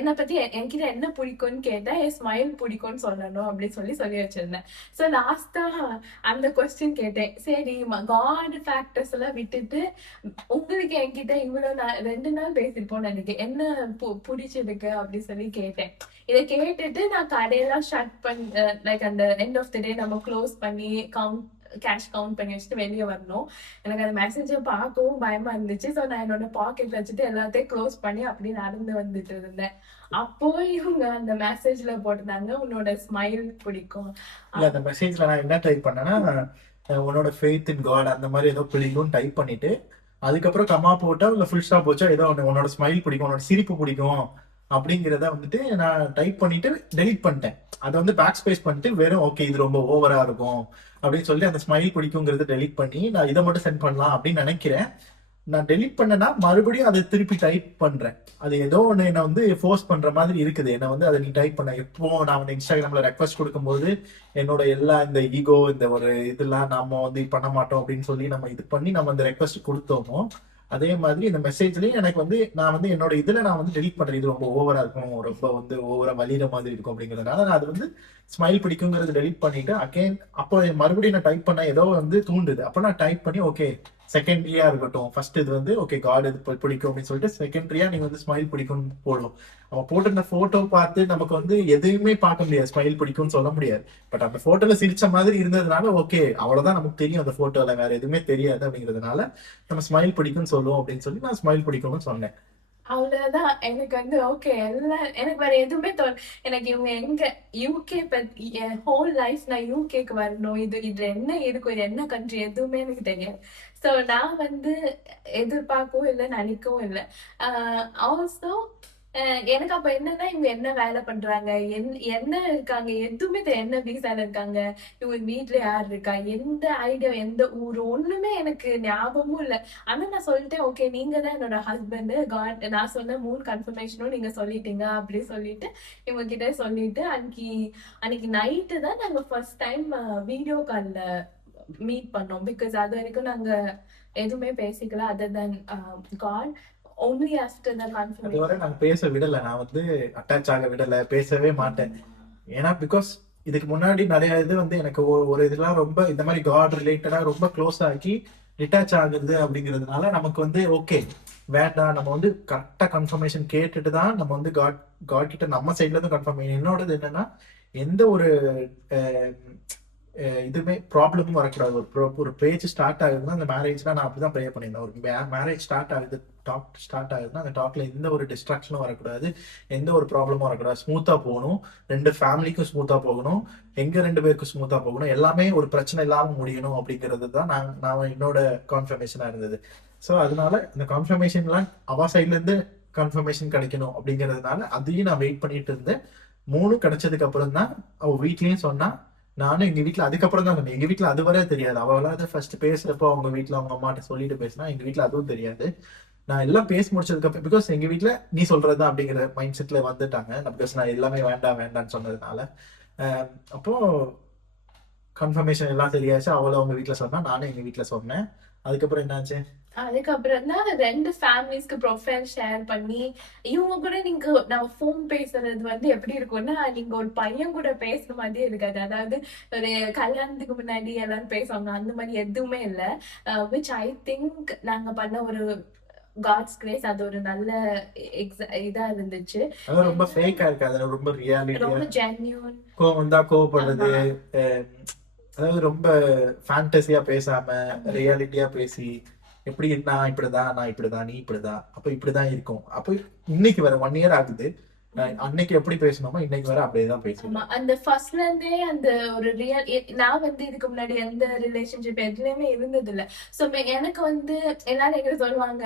என்னை பத்தி என்கிட்ட என்ன பிடிக்கும்னு கேட்டா என் ஸ்மைல் பிடிக்கும்னு சொல்லணும் அப்படின்னு சொல்லி வச்சிருந்தேன். சோ லாஸ்டா அந்த கொஸ்டின் கேட்டேன். சரி காட் ஃபேக்டர்ஸ் எல்லாம் விட்டுட்டு உங்களுக்கு என்கிட்ட இவ்வளவு 2 நாள் பேசிருப்போம் எனக்கு என்ன பிடிச்சிருக்கு அப்படி சொல்லி கேட்டேன். இதை கேட்டுட்டு நான் கடையெல்லாம் ஷட் பண்ண லைக் அந்த எண்ட் ஆஃப் த டே நம்ம க்ளோஸ் பண்ணி கேஷ் கவுண்ட் பண்ணி வச்சுட்டு வெளியே வரணும். எனக்கு அந்த மெசேஜை பார்க்கவும் பயமா இருந்துச்சு. ஸோ நான் என்னோட பாக்கெட்ல வச்சுட்டு எல்லாத்தையும் க்ளோஸ் பண்ணி அப்படி நடந்து வந்துட்டு இருந்தேன். அப்போ இவங்க அந்த மெசேஜ்ல போட்டிருந்தாங்க, உன்னோட ஸ்மைல் பிடிக்கும். அந்த மெசேஜ்ல நான் என்ன டைப் பண்ணேன்னா, உன்னோட ஃபெய்த் இன் காட் அந்த மாதிரி ஏதோ பிடிக்கும் டைப் பண்ணிட்டு அதுக்கப்புறம் கமா போட்டா இல்ல ஃபுல் ஸ்டாப் போச்சா ஏதோ உன்னோட ஸ்மைல் பிடிக்கும், உன்னோட சிரிப்பு பிடிக்கும் அப்படிங்கிறத வந்துட்டு நான் டைப் பண்ணிட்டு டெலிட் பண்ணிட்டேன். அதை வந்து பேக் ஸ்பேஸ் பண்ணிட்டு வெறும் ஓகே இது ரொம்ப ஓவரா இருக்கும் அப்படின்னு சொல்லி அந்த ஸ்மைல் பிடிக்குங்கிறத டெலிட் பண்ணி நான் இதை மட்டும் சென்ட் பண்ணலாம் அப்படின்னு நினைக்கிறேன். நான் டெலிட் பண்ணனா மறுபடியும் அதை திருப்பி டைப் பண்றேன். அது ஏதோ ஒன்று என்ன வந்து ஃபோர்ஸ் பண்ற மாதிரி இருக்குது. என்ன வந்து அதை நீ டைப் பண்ண எப்போ நான் வந்து இன்ஸ்டாகிராம்ல ரெக்வஸ்ட் கொடுக்கும்போது என்னோட எல்லா இந்த ஈகோ இந்த ஒரு இதெல்லாம் நாம வந்து பண்ண மாட்டோம் அப்படின்னு சொல்லி நம்ம இது பண்ணி நம்ம அந்த ரெக்வஸ்ட் கொடுத்தோமோ அதே மாதிரி இந்த மெசேஜ்லயும் எனக்கு வந்து நான் வந்து என்னோட இதுல நான் வந்து டெலிட் பண்றேன். இது ரொம்ப ஓவரா இருக்கும், ரொம்ப வந்து ஓவரா வலிகிற மாதிரி இருக்கும் அப்படிங்கிறதுனால நான் அது வந்து ஸ்மைல் பிடிக்குங்கிறது டெலிட் பண்ணிட்டு அகைன் அப்போ மறுபடியும் நான் டைப் பண்ண ஏதோ வந்து தூண்டுது. அப்போ நான் டைப் பண்ணி ஓகே செகண்டரியா இருக்கட்டும், ஃபர்ஸ்ட் இது வந்து ஓகே காட் இது பிடிக்கும் அப்படின்னு சொல்லிட்டு செகண்டரியா நீங்க வந்து ஸ்மைல் பிடிக்கும்னு போடும். அவன் போட்டிருந்த போட்டோ பார்த்து நமக்கு வந்து எதுவுமே பார்க்க முடியாது, ஸ்மைல் பிடிக்கும்னு சொல்ல முடியாது. பட் அந்த போட்டோல சிரிச்ச மாதிரி இருந்ததுனால ஓகே அவ்வளவுதான் நமக்கு தெரியும், அந்த போட்டோல வேற எதுவுமே தெரியாது அப்படிங்கிறதுனால நம்ம ஸ்மைல் பிடிக்கும்னு சொல்லுவோம் அப்படின்னு சொல்லி நான் ஸ்மைல் பிடிக்கும்னு சொன்னேன். அவ்வளவுதான். எனக்கு வந்து ஓகே எல்லாம் எனக்கு வேற எதுவுமே எனக்கு இவங்க எங்க யூகே பத்தி ஹோல் லைஃப் நான் யூகேக்கு வரணும், இது என்ன இருக்கும், இது என்ன கண்ட்ரி எதுவுமே எனக்கு தெரியாது. சோ நான் வந்து எதிர்பார்க்கவும் இல்லை நினைக்கவும் இல்லை. ஆல்சோ எனக்கு அப்ப என்னன்னா இவங்க என்ன வேலை பண்றாங்க, என்ன இருக்காங்க எதுவுமே என்ன வீசால இருக்காங்க, இவங்க வீட்டுல யார் இருக்கா, எந்த ஐடியா எந்த ஊர் ஒண்ணுமே எனக்கு ஞாபகமும் இல்லை. ஆனா நான் சொல்லிட்டேன் ஓகே நீங்க தான் என்னோட ஹஸ்பண்ட், காட் நான் சொன்ன 3 கன்ஃபர்மேஷனும் நீங்க சொல்லிட்டீங்க அப்படி சொல்லிட்டு இவங்க கிட்ட சொல்லிட்டு அன்னைக்கு நைட்டு தான் நாங்க ஃபர்ஸ்ட் டைம் வீடியோ கால்ல மீட் பண்ணோம். பிகாஸ் அது வரைக்கும் நாங்க எதுவுமே பேசிக்கல other than God. only after the confirmation. அதுவரை நாங்க பேச விடல, நான் வந்து அட்டாச் ஆக விடல, பேசவே மாட்டேன். ஏன்னா பிகாஸ் இதுக்கு முன்னாடி நிறைய இது வந்து எனக்கு ஒரு இதெல்லாம் ரொம்ப இந்த மாதிரி காட் ரிலேட்டடா ரொம்ப க்ளோஸ் ஆக்கி டிட்டாச் ஆகுது அப்படிங்கிறதுனால நமக்கு வந்து ஓகே வேண்டாம், நம்ம வந்து கரெக்டா கன்ஃபர்மேஷன் கேட்டுட்டு தான் நம்ம வந்து காட் காட் கிட்ட நம்ம சைட்ல இருந்து கன்ஃபர்மேஷன். என்னோடது என்னன்னா எந்த ஒரு இதுவுமே ப்ராப்ளமும் வரக்கூடாது. ஒரு பேஜ் ஸ்டார்ட் ஆகுதுன்னா அந்த மேரேஜ்னா நான் அப்படிதான் ப்ரே பண்ணியிருந்தேன். ஒரு மேரேஜ் ஸ்டார்ட் ஆகுது, டாக் ஸ்டார்ட் ஆகுதுன்னா அந்த டாக்ல எந்த ஒரு டிஸ்ட்ராக்ஷனும் வரக்கூடாது, எந்த ஒரு ப்ராப்ளமும் வரக்கூடாது, ஸ்மூத்தா போகணும், ரெண்டு ஃபேமிலிக்கும் ஸ்மூத்தா போகணும், எங்க ரெண்டு பேருக்கும் ஸ்மூத்தா போகணும், எல்லாமே ஒரு பிரச்சனை இல்லாம முடியணும் அப்படிங்கிறது தான் நான் என்னோட கான்ஃபர்மேஷனா இருந்தது. ஸோ அதனால இந்த கான்ஃபர்மேஷன்லாம் அவ சைட்ல இருந்து கன்ஃபர்மேஷன் கிடைக்கணும் அப்படிங்கிறதுனால அதையும் நான் வெயிட் பண்ணிட்டு இருந்தேன். 3 கிடைச்சதுக்கு அப்புறம் தான் அவ வீட்லயும் சொன்னா, நானும் எங்க வீட்டுல அதுக்கப்புறம் தான் சொன்னேன். எங்க வீட்டுல அதுவரை தெரியாது. அவளாவது ஃபர்ஸ்ட் பேசுறப்போ அவங்க வீட்டுல அவங்க அம்மாட்ட சொல்லிட்டு பேசினா, எங்க வீட்டுல அதுவும் தெரியாது. நான் எல்லாம் பேசி முடிச்சதுக்கு அப்புறம் பிகாஸ் எங்க வீட்டுல நீ சொல்றதுதான் அப்படிங்கிற மைண்ட் செட்ல வந்துட்டாங்க. பிகாஸ் நான் எல்லாமே வேண்டாம் வேண்டாம்னு சொன்னதுனால. அப்போ கன்ஃபர்மேஷன் எல்லாம் தெரியாச்சு. அவளும் அவங்க வீட்டுல சொன்னா, நானும் எங்க வீட்டுல சொன்னேன். அதுக்கப்புறம் என்னாச்சு? அதுக்கப்புறம் தான் 2 ஃபேமிலிஸ்க்கு ப்ரொஃபைல் ஷேர் பண்ணி இவங்க கூட நீங்க நான் ஃபோன் பேசுறது வந்து எப்படி இருக்கும்னா நீங்க ஒரு பையன் கூட பேசுற மாதிரியே இருக்காது. அதாவது ஒரு கல்யாணத்துக்கு முன்னாடி எல்லாரும் பேசுவாங்க அந்த மாதிரி எதுவுமே இல்லை. விச் ஐ திங்க் நாங்க பண்ண ஒரு காட்ஸ் கிரேஸ், அது ஒரு நல்ல இதா இருந்துச்சு. அது ரொம்ப ஃபேக்கா இருக்கு, அது ரொம்ப ரியாலிட்டியா, ரொம்ப ஜென்யூன். கோவம் வந்தா கோவப்படுறது, அதாவது ரொம்ப ஃபேண்டசியா பேசாம ரியாலிட்டியா பேசி, எப்படி நான் இப்படிதான், நான் இப்படிதான், நீ இப்படிதான், அப்ப இப்படிதான் இருக்கும். அப்ப இன்னைக்கு வர 1 இயர் ஆகுது, அன்னைக்கு எப்படி பேசணுமோ இன்னைக்கு வர அப்படியே தான் பேசுவோம். அந்த ஃபர்ஸ்ட்ல இருந்தே அந்த ஒரு ரியல், நான் வந்து இதுக்கு முன்னாடி எந்த ரிலேஷன்ஷிப் எதுலயுமே இருந்தது இல்ல. சோ எனக்கு வந்து எல்லாரும் எங்க சொல்லுவாங்க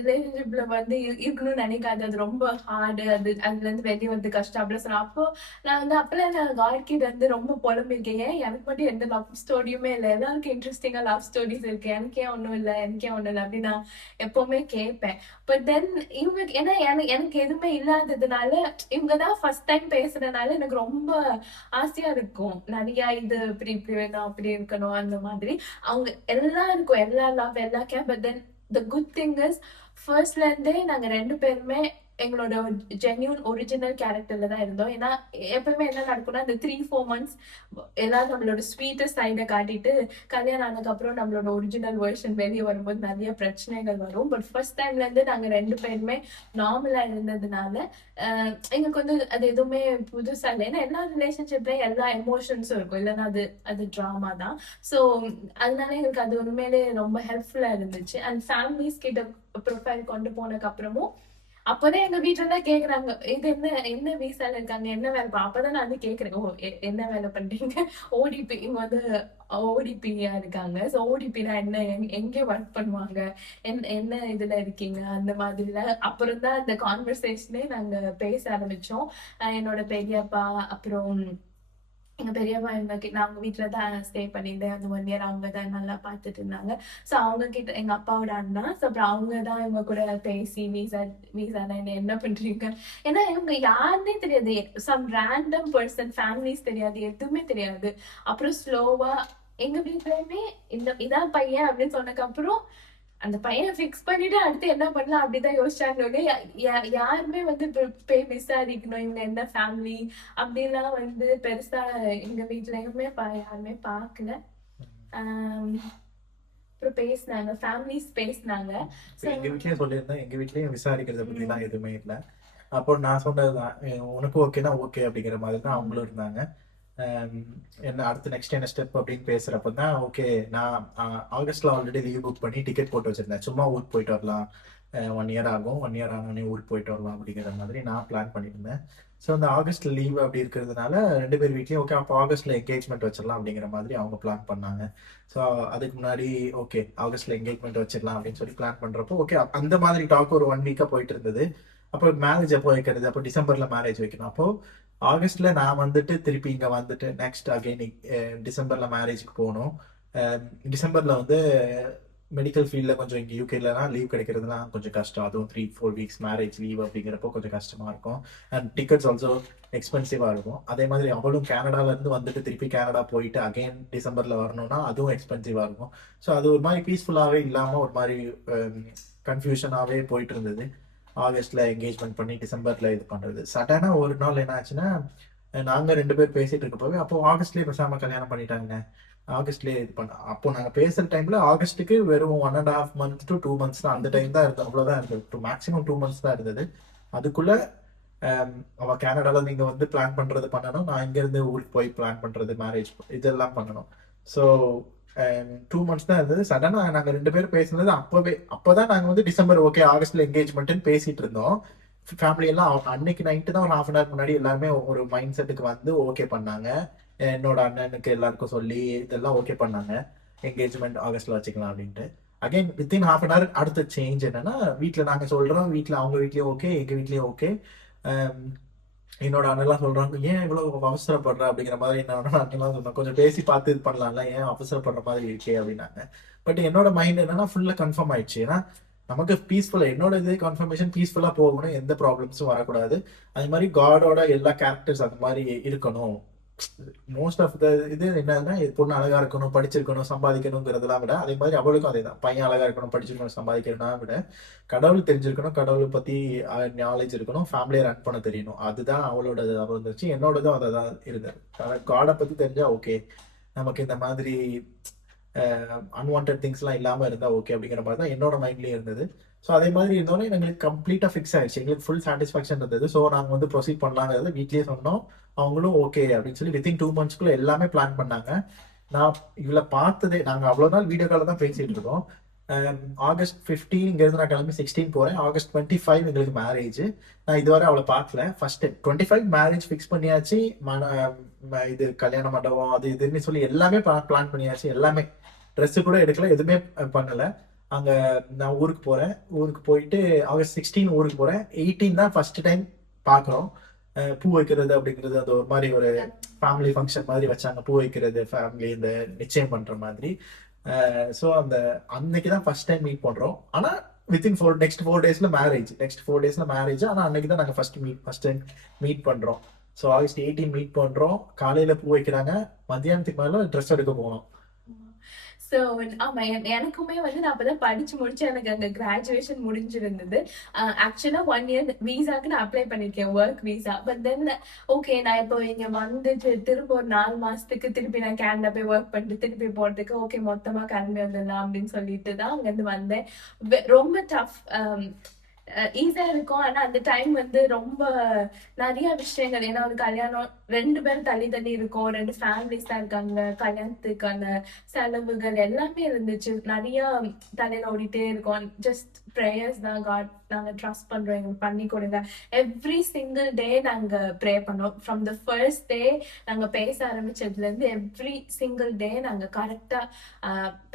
ரிலேஷன்ஷிப்ல வந்து இருக்கணும்னு நினைக்காது, அது ரொம்ப ஹார்டு, அதுல இருந்து வெளியே வந்து கஷ்டம் அப்படி சொன்னேன். அப்போ நான் வந்து அப்பெல்லாம் நான் காட் கிட்ட வந்து ரொம்ப புலம்பிருக்கேன். எனக்கு மட்டும் எந்த லவ் ஸ்டோரியுமே இல்லை, எல்லாருக்கும் இன்ட்ரெஸ்டிங்கா லவ் ஸ்டோரிஸ் இருக்கு, எனக்கே ஒண்ணும் இல்லை, எனக்கே ஒண்ணும் இல்லை அப்படின்னு நான் எப்பவுமே கேட்பேன். பட் தென் இவங்க ஏன்னா எனக்கு எதுவுமே இல்லாததுனால இவங்கதான் ஃபர்ஸ்ட் டைம் பேசுறதுனால எனக்கு ரொம்ப ஆசையா இருக்கும். நிறைய இது இப்படி இப்படி வேணும், அப்படி இருக்கணும், அந்த மாதிரி அவங்க எல்லாம் இருக்கும், எல்லா லவ் எல்லா care. But then the good thing is ஃபர்ஸ்ட்ல இருந்தே நாங்க 2 பேருமே எங்களோட ஜென்யூன் ஒரிஜினல் கேரக்டர்ல தான் இருந்தோம். ஏன்னா எப்பவுமே என்ன நடக்கும்னா இந்த 3-4 months எல்லாரும் நம்மளோட ஸ்வீட்டஸ்ட் சைடை காட்டிட்டு கல்யாணம் ஆனதுக்கு அப்புறம் நம்மளோட ஒரிஜினல் வெர்ஷன் வெளியே வரும்போது நிறைய பிரச்சனைகள் வரும். பட் ஃபர்ஸ்ட் டைம்ல இருந்து நாங்க 2 பேருமே நார்மலா இருந்ததுனால எங்களுக்கு வந்து அது எதுவுமே புதுசா இல்லை. ஏன்னா எல்லா ரிலேஷன்ஷிப்லயும் எல்லா எமோஷன்ஸும் இருக்கும், இல்லைன்னா அது ட்ராமா தான். ஸோ அதனால எங்களுக்கு அது உண்மையிலே ரொம்ப ஹெல்ப்ஃபுல்லா இருந்துச்சு. அண்ட் ஃபேமிலிஸ் கிட்ட ப்ரொஃபைல் கொண்டு போனதுக்கு அப்புறமும் அப்பதான் எங்க வீட்டுல தான் கேக்குறாங்க, இது என்ன வீசால இருக்காங்க, என்ன வேலை. அப்பதான் நான் வந்து கேக்குறேன், ஓ என்ன வேலை பண்றீங்க? ஓடிபி, இவங்க வந்து ஓடிபியா இருக்காங்க. ஸோ ஓடிபினா என்ன, எங்க ஒர்க் பண்ணுவாங்க, என்ன இதுல இருக்கீங்க, அந்த மாதிரில. அப்புறம் தான் அந்த கான்வர்சேஷனே நாங்க பேச ஆரம்பிச்சோம். என்னோட பெரியப்பா, அப்புறம் எங்க பெரியப்பா நான் அவங்க வீட்டுல தான் ஸ்டே பண்ணியிருந்தேன். அந்த 1 year அவங்க தான் நல்லா பார்த்துட்டு இருந்தாங்க. ஸோ அவங்க கிட்ட எங்க அப்பாவோட அண்ணா, ஸோ அப்புறம் அவங்க தான் இவங்க கூட பேசி வீசானா என்ன பண்றீங்க, ஏன்னா இவங்க யாருன்னே தெரியாது, சம் ரேண்டம் பர்சன், ஃபேமிலிஸ் தெரியாது, எதுவுமே தெரியாது. அப்புறம் ஸ்லோவா எங்க வீட்லயுமே இதான் பையன் அப்படின்னு சொன்னதுக்கு அப்புறம் அந்த பையனை ஃபிக்ஸ் பண்ணிட்டு அடுத்து என்ன பண்ணலாம் அப்படிதான் யோசிச்சாங்க. யாருமே வந்து போய் விசாரிக்கணும் இவங்க என்ன ஃபேமிலி அப்படின்லாம் வந்து பெருசா எங்க வீட்லயுமே யாருமே பார்க்கல. அப்புறம் பேசினாங்க, ஃபேமிலிஸ் பேசினாங்க. எங்க வீட்லயும் சொல்லியிருந்தேன், எங்க வீட்லயும் விசாரிக்கிறத பத்தி எல்லாம் எதுவுமே இல்லை. அப்போ நான் சொன்னதுதான், உனக்கு ஓகேனா ஓகே அப்படிங்கிற மாதிரி தான் அவங்களும் இருந்தாங்க. என்ன அடுத்து நெக்ஸ்ட் என்ன ஸ்டெப் அப்படின்னு பேசுறப்ப தான் ஓகே, நான் ஆகஸ்ட்ல ஆல்ரெடி லீவ் புக் பண்ணி டிக்கெட் போட்டு வச்சிருந்தேன். சும்மா ஊருக்கு போயிட்டு வரலாம், 1 year ஆகும், 1 year ஆனோடனே ஊருக்கு போயிட்டு வரலாம் அப்படிங்கிற மாதிரி நான் பிளான் பண்ணியிருந்தேன். ஸோ அந்த ஆகஸ்ட் லீவ் அப்படி இருக்கிறதுனால 2 பேர் வீட்லயும் ஓகே, அப்போ ஆகஸ்ட்ல என்கேஜ்மெண்ட் வச்சிடலாம் அப்படிங்கிற மாதிரி அவங்க பிளான் பண்ணாங்க. ஸோ அதுக்கு முன்னாடி ஓகே ஆகஸ்ட்ல என்கேஜ்மெண்ட் வச்சிடலாம் அப்படின்னு சொல்லி பிளான் பண்றப்போ ஓகே, அந்த மாதிரி டாக் ஒரு 1 week போயிட்டு இருந்தது. அப்போ மேரேஜ் எப்போ வைக்கிறது, அப்போ டிசம்பர்ல மேரேஜ் வைக்கணும். அப்போ ஆகஸ்ட்ல நான் வந்துட்டு திருப்பி இங்க வந்துட்டு நெக்ஸ்ட் அகைன் டிசம்பர்ல மேரேஜ்க்கு போகணும். டிசம்பர்ல வந்து மெடிக்கல் ஃபீல்டில் கொஞ்சம் இங்கே யூகேலலாம் லீவ் கிடைக்கிறதுலாம் கொஞ்சம் கஷ்டம். அதுவும் 3-4 வீக்ஸ் மேரேஜ் லீவ் அப்படிங்கிறப்போ கொஞ்சம் கஷ்டமாக இருக்கும். அண்ட் டிக்கெட்ஸ் ஆல்சோ எக்ஸ்பென்சிவாக இருக்கும். அதே மாதிரி அவளும் கனடாலேருந்து வந்துட்டு திருப்பி கனடா போயிட்டு அகைன் டிசம்பரில் வரணும்னா அதுவும் எக்ஸ்பென்சிவாக இருக்கும். ஸோ அது ஒரு மாதிரி பீஸ்ஃபுல்லாகவே இல்லாமல் ஒரு மாதிரி கன்ஃபியூஷனாகவே போயிட்டு இருந்தது. ஆகஸ்ட்ல என்கேஜ்மெண்ட் பண்ணி டிசம்பர்ல இது பண்றது. சடனா ஒரு நாள் என்ன ஆச்சுன்னா, நாங்க 2 பேர் பேசிட்டு இருக்கப்பவே, அப்போ ஆகஸ்ட்லயே பேசாம கல்யாணம் பண்ணிட்டாங்க. ஆகஸ்ட்லயே இது பண்ண அப்போ நாங்க பேசுற டைம்ல ஆகஸ்ட்டுக்கு வெறும் 1.5 மந்த் டு 2 மந்த்ஸ் தான், அந்த டைம் தான் இருந்தது. அவ்வளவுதான் இருந்தது. மேக்ஸிமம் 2 மந்த்ஸ் தான் இருந்தது. அதுக்குள்ள அவ கனடால நீங்க வந்து பிளான் பண்றது பண்ணணும், நான் இங்க இருந்து ஊருக்கு போய் பிளான் பண்றது மேரேஜ் இதெல்லாம் பண்ணணும். ஸோ 2 மந்த்ஸ் தான் இருந்தது. சடனா நாங்க 2 பேரும் பேசுனது அப்பதான் நாங்க வந்து டிசம்பர் ஓகே ஆகஸ்ட்ல என்கேஜ்மெண்ட்னு பேசிட்டு இருந்தோம். ஃபேமிலி எல்லாம் அன்னைக்கு நைட்டு தான் ஒரு ஹாஃப் அன் ஹவர் முன்னாடி எல்லாருமே ஒரு மைண்ட் செட்டுக்கு வந்து ஓகே பண்ணாங்க. என்னோட அண்ணனுக்கு எல்லாருக்கும் சொல்லி இதெல்லாம் ஓகே பண்ணாங்க. என்கேஜ்மெண்ட் ஆகஸ்ட்ல வச்சுக்கலாம் அப்படின்ட்டு. Again within half an hour அடுத்த சேஞ்ச் என்னன்னா, வீட்டில் நாங்கள் சொல்றோம், வீட்டில் அவங்க வீட்லயும் ஓகே, எங்க வீட்லயும் ஓகே. என்னோட அண்ணெல்லாம் சொல்றாங்க, ஏன் இவ்வளவு அவசரப்படுற அப்படிங்கிற மாதிரி. என்னோட அண்ணெல்லாம் சொன்னோம், கொஞ்சம் பேசி பார்த்து இது பண்ணலாம்ல, ஏன் அவசரப்படுற மாதிரி இருக்கே அப்படின்னாங்க. பட் என்னோட மைண்ட் என்னன்னா ஃபுல்லா கன்ஃபார்ம் ஆயிடுச்சு. ஏன்னா நமக்கு பீஸ்ஃபுல்லா என்னோட இது கன்ஃபர்மேஷன் பீஸ்ஃபுல்லா போகணும், எந்த ப்ராப்ளம்ஸும் வரக்கூடாது. அது மாதிரி காடோட எல்லா கேரக்டர்ஸ் அந்த மாதிரி இருக்கணும். மோஸ்ட் ஆஃப் த இது என்னன்னா, பொண்ணு அழகா இருக்கணும், படிச்சிருக்கணும், சம்பாதிக்கணுங்கிறதெல்லாம் விட, அதே மாதிரி அவளுக்கும் அதே தான். பையன் அழகா இருக்கணும், படிச்சிருக்கணும், சம்பாதிக்கணும்னா விட, கடவுள் தெரிஞ்சிருக்கணும், கடவுளை பத்தி நாலேஜ் இருக்கணும், ஃபேமிலியை ரன் பண்ண தெரியணும். அதுதான் அவளோட இருந்துச்சு. என்னோடதும் அதை தான் இருந்தது. காடை பத்தி தெரிஞ்சா ஓகே, நமக்கு இந்த மாதிரி அன்வான்ட் திங்ஸ்லாம் இல்லாம இருந்தா ஓகே அப்படிங்கிற மாதிரி தான் என்னோட மைண்ட்லயே இருந்தது. ஸோ அதே மாதிரி இருந்தோன்னே எங்களுக்கு கம்ப்ளீட்டா ஃபிக்ஸ் ஆயிடுச்சு. எங்களுக்கு ஃபுல் சாட்டிஸ்ஃபேக்ஷன் இருந்தது. ஸோ நாங்கள் வந்து ப்ரொசீட் பண்ணலாங்கிறது வீட்லயே சொன்னோம். அவங்களும் ஓகே அப்படின்னு சொல்லி வித்தின் 2 மந்த்ஸ்க்குள்ள எல்லாமே பிளான் பண்ணாங்க. நான் இவளை பார்த்ததே, நாங்க அவ்வளவு நாள் வீடியோ கால தான் பேசிட்டு இருக்கோம். ஆகஸ்ட் 15 இங்க இருந்து நான் கிளம்பி 16 போறேன். ஆகஸ்ட் 25 எங்களுக்கு மேரேஜ். நான் இதுவரை அவளை பார்க்கல. ஃபர்ஸ்ட் 25 மேரேஜ் ஃபிக்ஸ் பண்ணியாச்சு. இது கல்யாண மண்டபம் அது இதுன்னு சொல்லி எல்லாமே பிளான் பண்ணியாச்சு. எல்லாமே ட்ரெஸ் கூட எடுக்கல, எதுவுமே பண்ணல. அங்க நான் ஊருக்கு போறேன். ஊருக்கு போயிட்டு ஆகஸ்ட் 16 ஊருக்கு போறேன். 18 தான் ஃபர்ஸ்ட் டைம் பாக்குறோம். பூ வைக்கிறது அப்படிங்கிறது அது ஒரு மாதிரி ஒரு ஃபேமிலி ஃபங்க்ஷன் மாதிரி வச்சாங்க. பூ வைக்கிறது ஃபேமிலி இந்த நிச்சயம் பண்ற மாதிரி. ஸோ அந்த அன்னைக்கு தான் ஃபர்ஸ்ட் டைம் மீட் பண்றோம். ஆனா வித்தின் நெக்ஸ்ட் 4 டேஸ்ல மேரேஜ். ஆனா அன்னைக்கு தான் நாங்க ஃபர்ஸ்ட் டைம் மீட் பண்றோம். ஸோ ஆகஸ்ட் 18 மீட் பண்றோம். காலையில பூ வைக்கிறாங்க, மத்தியானத்துக்கு மேல ட்ரெஸ் எடுக்க போனோம். ஸோ ஆமா எனக்குமே வந்து நான் அப்பதான் படிச்சு முடிச்சு எனக்கு அந்த கிராஜுவேஷன் முடிஞ்சிருந்தது. ஆக்சுவலா 1 இயர் வீசாக்கு நான் அப்ளை பண்ணிருக்கேன், work visa. But then okay நான் இப்போ இங்க வந்துட்டு திரும்ப ஒரு 4 மாசத்துக்கு திருப்பி நான் கேனடா போய் ஒர்க் பண்ணிட்டு திருப்பி போறதுக்கு ஓகே மொத்தமா கிளம்பி வந்துடலாம் அப்படின்னு சொல்லிட்டு தான் அங்க இருந்து வந்தேன். ரொம்ப டஃப் ஈஸியா இருக்கும். ஆனா அந்த டைம் வந்து ரொம்ப நிறைய விஷயங்கள், ஏன்னா ஒரு கல்யாணம் 2 பேரும் தள்ளி தள்ளி இருக்கும், 2 ஃபேமிலிஸ் தான் இருக்காங்க, கல்யாணத்துக்கான செலவுகள் எல்லாமே இருந்துச்சு, நிறைய தலையில ஓடிட்டே இருக்கும். ஜஸ்ட் ப்ரேயர்ஸ் தான், காட் நாங்க ட்ரஸ்ட் பண்றோம், எங்களுக்கு பண்ணி கொடுங்க. எவ்ரி சிங்கிள் டே நாங்க ப்ரே பண்ணோம். ஃப்ரம் த ஃபர்ஸ்ட் டே நாங்க பேச ஆரம்பிச்சதுல இருந்து எவ்ரி சிங்கிள் டே நாங்க கரெக்டா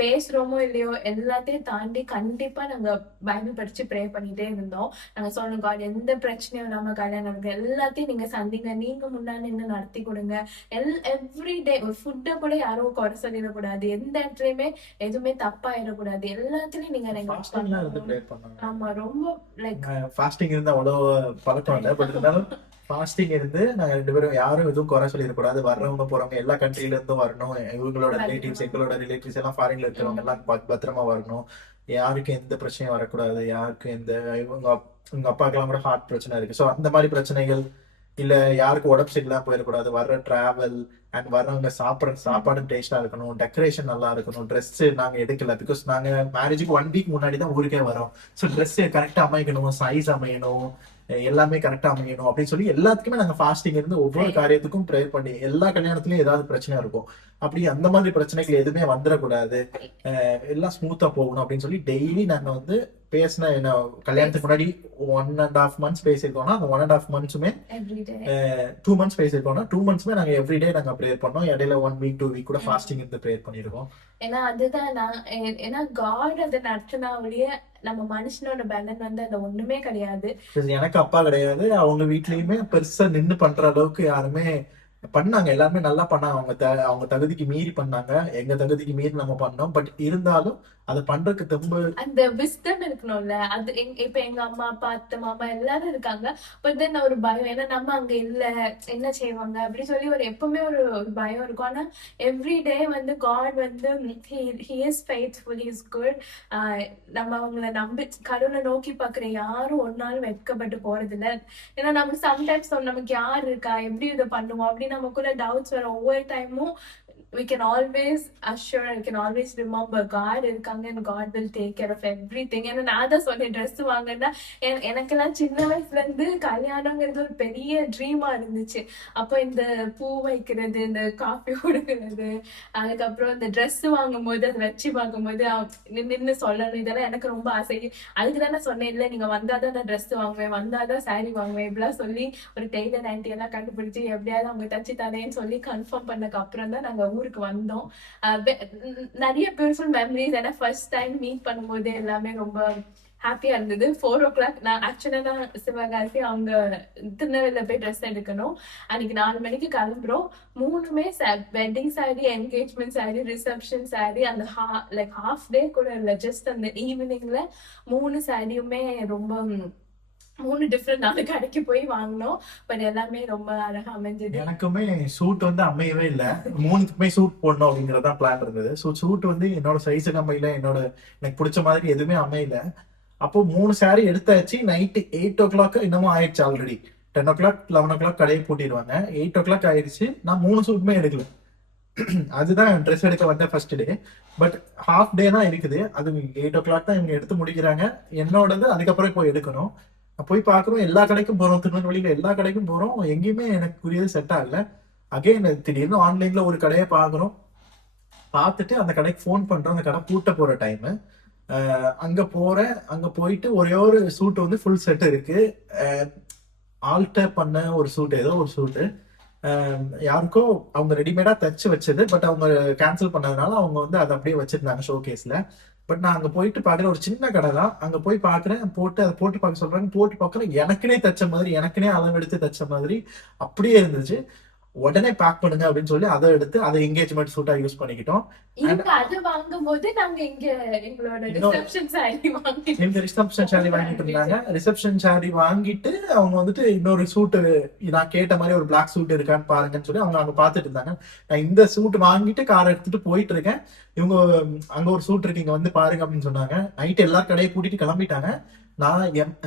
பேசுறோமோ இல்லையோ எல்லாத்தையும் தாண்டி கண்டிப்பா நாங்க பைபிள் படிச்சு ப்ரே பண்ணிட்டே இருந்தோம். நாங்க சொன்னோம், காட் எந்த பிரச்சனையும் இல்லாம கல்யாணம் இருக்கு, எல்லாத்தையும் நீங்க சந்திங்க, நீங்க முன்னாடி நின்று நடத்தி கொடுங்க. எவ்ரி டே ஒரு ஃபுட்டை கூட யாரும் குறை சொல்லிடக்கூடாது, எந்த இடத்துலயுமே எதுவுமே தப்பாயிடக்கூடாது, எல்லாத்துலயும் நீங்க ஆமா ரொம்ப லைக் ஃபாஸ்டிங் இருந்து அவ்வளவு பழக்கம் இல்லை. பட் இருந்தாலும் ஃபாஸ்டிங் இருந்து நாங்க 2 பேரும் யாரும் எதுவும் குறை சொல்லிடக்கூடாது. வர்றவங்க போறவங்க எல்லா கண்ட்ரில இருந்தும் வரணும். இவங்களோட ரிலேட்டிவ்ஸ் எங்களோட ரிலேட்டிவ்ஸ் எல்லாம் ஃபாரின்ல இருக்கிறவங்க எல்லாம் பத்திரமா வரணும். யாருக்கும் எந்த பிரச்சனையும் வரக்கூடாது. யாருக்கும் எந்த உங்க அப்பாக்கெல்லாம் கூட ஹார்ட் பிரச்சனை இருக்கு. ஸோ அந்த மாதிரி பிரச்சனைகள் இல்ல, யாருக்கும் உடம்பு சரியில்லாம போயிடக்கூடாது. வர்ற டிராவல் அண்ட் வர்றவங்க சாப்பாடு டேஸ்டா இருக்கணும், டெக்கரேஷன் நல்லா இருக்கணும். ட்ரெஸ் நாங்க எடுக்கல, பிகாஸ் நாங்க மேரேஜுக்கு 1 வீக் முன்னாடி தான் ஊருக்கே வரோம். ஸோ ட்ரெஸ் கரெக்டா அமைக்கணும், சைஸ் அமையணும், எல்லாமே கரெக்டா அமையணும் அப்படின்னு சொல்லி எல்லாத்துக்குமே நாங்க ஃபாஸ்டிங் இருந்து ஒவ்வொரு காரியத்துக்கும் ப்ரேயர் பண்ணி, எல்லா கல்யாணத்துலயும் ஏதாவது பிரச்சனை இருக்கும். அப்படி அந்த மாதிரி பிரச்சனைகள் எதுவுமே வந்துடக்கூடாது, எல்லாம் ஸ்மூத்தா போகணும் அப்படின்னு சொல்லி டெய்லி நாங்க வந்து பேசின, என்ன கல்யாணத்துக்கு முன்னாடி 1.5 மந்த்ஸ் பேசியிருக்கோம்னா அந்த 1.5 மந்த்ஸுமே 2 மந்த்ஸ் பேசியிருக்கோம்னா 2 மந்த்ஸுமே நாங்க எவ்ரிடே நாங்க ப்ரேயர் பண்ணோம். இடையில 1 வீக் 2 வீக் கூட ஃபாஸ்டிங் இருந்து ப்ரேயர் பண்ணிருக்கோம். ஏன்னா அதுதான் ஏன்னா காட் அதை நடத்தினா ஒழிய நம்ம மனுஷனோட பலன் வந்து அது ஒண்ணுமே கிடையாது. எனக்கு அப்பா கிடையாது, அவங்க வீட்லயுமே பெருசா நின்னு பண்ற அளவுக்கு யாருமே பண்ணாங்க. எல்லாருமே நல்லா பண்ணாங்க. அவங்க தகுதிக்கு மீறி பண்ணாங்க, எங்க தகுதிக்கு மீறி நம்ம பண்ணோம். பட் இருந்தாலும் அதை பண்றதுக்கு தெம்பு. அந்த விஸ்டம் இருக்கணும்ல. அது இப்ப எங்க அம்மா அப்பா அத்தை மாமா எல்லாரும் இருக்காங்க. பட் தென் ஒரு பயம், ஏன்னா நம்ம அங்க இல்ல, என்ன செய்வாங்க அப்படி சொல்லி ஒரு எப்பவுமே ஒரு பயம் இருக்கும். ஆனா எவ்ரி டே வந்து காட் வந்து he is faithful, he is good. நம்ம அவங்கள நம்பி கடவுளை நோக்கி பாக்குற யாரும் ஒரு நாள் வெட்கப்பட்டு போறது இல்ல. ஏன்னா நமக்கு சம்டைம்ஸ் நமக்கு யார் இருக்கா, எப்படி இதை பண்ணுவோம் அப்படின்னு நமக்குள்ள டவுட்ஸ் வரும். ஒவ்வொரு டைமும் we can always assure and we can always remember God இருக்காங்க and God will take care of everything. ஏன்னா நான் தான் சொன்னேன், ட்ரெஸ் வாங்கினா எனக்கெல்லாம் சின்ன வயசுல இருந்து கல்யாணங்கிறது ஒரு பெரிய ட்ரீமா இருந்துச்சு. அப்போ இந்த பூ வைக்கிறது, இந்த காஃபி கொடுக்கறது, அதுக்கப்புறம் இந்த ட்ரெஸ் வாங்கும் போது அதை வச்சு பார்க்கும்போது நின்று சொல்லணும், இதெல்லாம் எனக்கு ரொம்ப ஆசை. அதுக்குதான் நான் சொன்னேன், இல்லை நீங்க வந்தாதான் நான் ட்ரெஸ் வாங்குவேன், வந்தாதான் சாரி வாங்குவேன் இப்படிலாம் சொல்லி ஒரு டெய்லர் ஆன்ட்டி எல்லாம் கண்டுபிடிச்சு எப்படியாவது அவங்க தச்சு தரேன்னு சொல்லி கன்ஃபார்ம் பண்ணக்கு அப்புறம் தான் நாங்க ஊருக்கு வந்தோம். நிறைய பியூட்டிஃபுல் மெமரிஸ். ஏன்னா ஃபர்ஸ்ட் டைம் மீட் பண்ணும்போது எல்லாமே ரொம்ப ஹாப்பியா இருந்தது. 4 o'clock நான் ஆக்சுவலா நான் சிவகாசி அவங்க திருநெல்வேலியில போய் ட்ரெஸ் எடுக்கணும். அன்னைக்கு 4 மணிக்கு கிளம்புறோம். 3மே wedding sorry, engagement sorry, reception sorry. அந்த லைக் ஹாஃப் டே கூட இல்லை, ஜஸ்ட் அந்த ஈவினிங்ல 3 சாரியுமே ரொம்ப 3 டிஃப்ரெண்ட் நாலு கடைக்கு போய் வாங்கினோம். பட் எல்லாமே ரொம்ப அழகா அமைஞ்சது. எனக்குமே சூட் வந்து அமையவே இல்லை. 3க்குமே சூட் போடணும் அப்படிங்கறதான் பிளான் இருந்தது. ஸோ சூட் வந்து என்னோட சைஸுக்கு அமையல, எனக்கு பிடிச்ச மாதிரி எதுவுமே அமையல. அப்போ 3 saree எடுத்தாச்சு. நைட்டு 8 o'clock இன்னமும் ஆயிடுச்சு. ஆல்ரெடி 10 o'clock 11 o'clock கடையை பூட்டிடுவாங்க. 8 o'clock ஆயிடுச்சு. நான் 3 சூட்டுமே எடுக்கல. அதுதான் ட்ரெஸ் எடுக்க வந்த first day. But half day தான் இருக்குது. அது 8 o'clock தான் இவங்க எடுத்து முடிக்கிறாங்க. என்னோடது அதுக்கப்புறம் போய் எடுக்கணும். போய் பாக்குறோம், எல்லா கடைக்கும் போறோம், திருநெல்வேலியில எல்லா கடைக்கும் போறோம், எங்கேயுமே எனக்கு புரியது செட் ஆகல. அகைன் திடீர்னு ஆன்லைன்ல ஒரு கடையை பாக்குறோம். பார்த்துட்டு அந்த கடைக்கு ஃபோன் பண்றோம். அந்த கடை பூட்ட போற டைம். அங்க போறேன். அங்க போயிட்டு ஒரே ஒரு சூட் வந்து ஃபுல் செட் இருக்கு. ஆல்டர் பண்ண ஒரு சூட், ஏதோ ஒரு சூட்டு யாருக்கோ அவங்க ரெடிமேடா தச்சு வச்சது. பட் அவங்க கேன்சல் பண்ணதுனால அவங்க வந்து அதை அப்படியே வச்சிருந்தாங்க ஷோ கேஸ்ல. பட் நான் அங்க போயிட்டு பாக்குற ஒரு சின்ன கடை தான். அங்க போய் பாக்குறேன், அதை போட்டு பார்க்க சொல்றாங்க. போட்டு பார்க்குறேன், எனக்குனே தச்ச மாதிரி, எனக்குனே அளவெடுத்து தச்ச மாதிரி அப்படியே இருந்துச்சு. உடனே பேக் பண்ணுங்க அப்படின்னு சொல்லி அதை எடுத்து அதை என்கேஜ்மெண்ட் சூட்டா யூஸ் பண்ணிக்கிட்டோம். அது வாங்கும்போது நாங்க இங்க எங்களோட ரிசப்ஷன் சாரி வாங்கிட்டு இருந்தாங்க. ரிசப்ஷன் சாரி வாங்கிட்டு அவங்க வந்துட்டு இன்னொரு சூட்டு, நான் கேட்ட மாதிரி ஒரு பிளாக் சூட் இருக்கான்னு பாருங்கன்னு சொல்லி அவங்க அங்க பாத்துட்டு இருந்தாங்க. நான் இந்த சூட் வாங்கிட்டு காரை எடுத்துட்டு போயிட்டு இருக்கேன். இவங்க அங்க ஒரு சூட் இருக்கு, இங்க வந்து பாருங்க அப்படின்னு சொன்னாங்க. நைட் எல்லா கடையை கூட்டிட்டு கிளம்பிட்டாங்க. நான்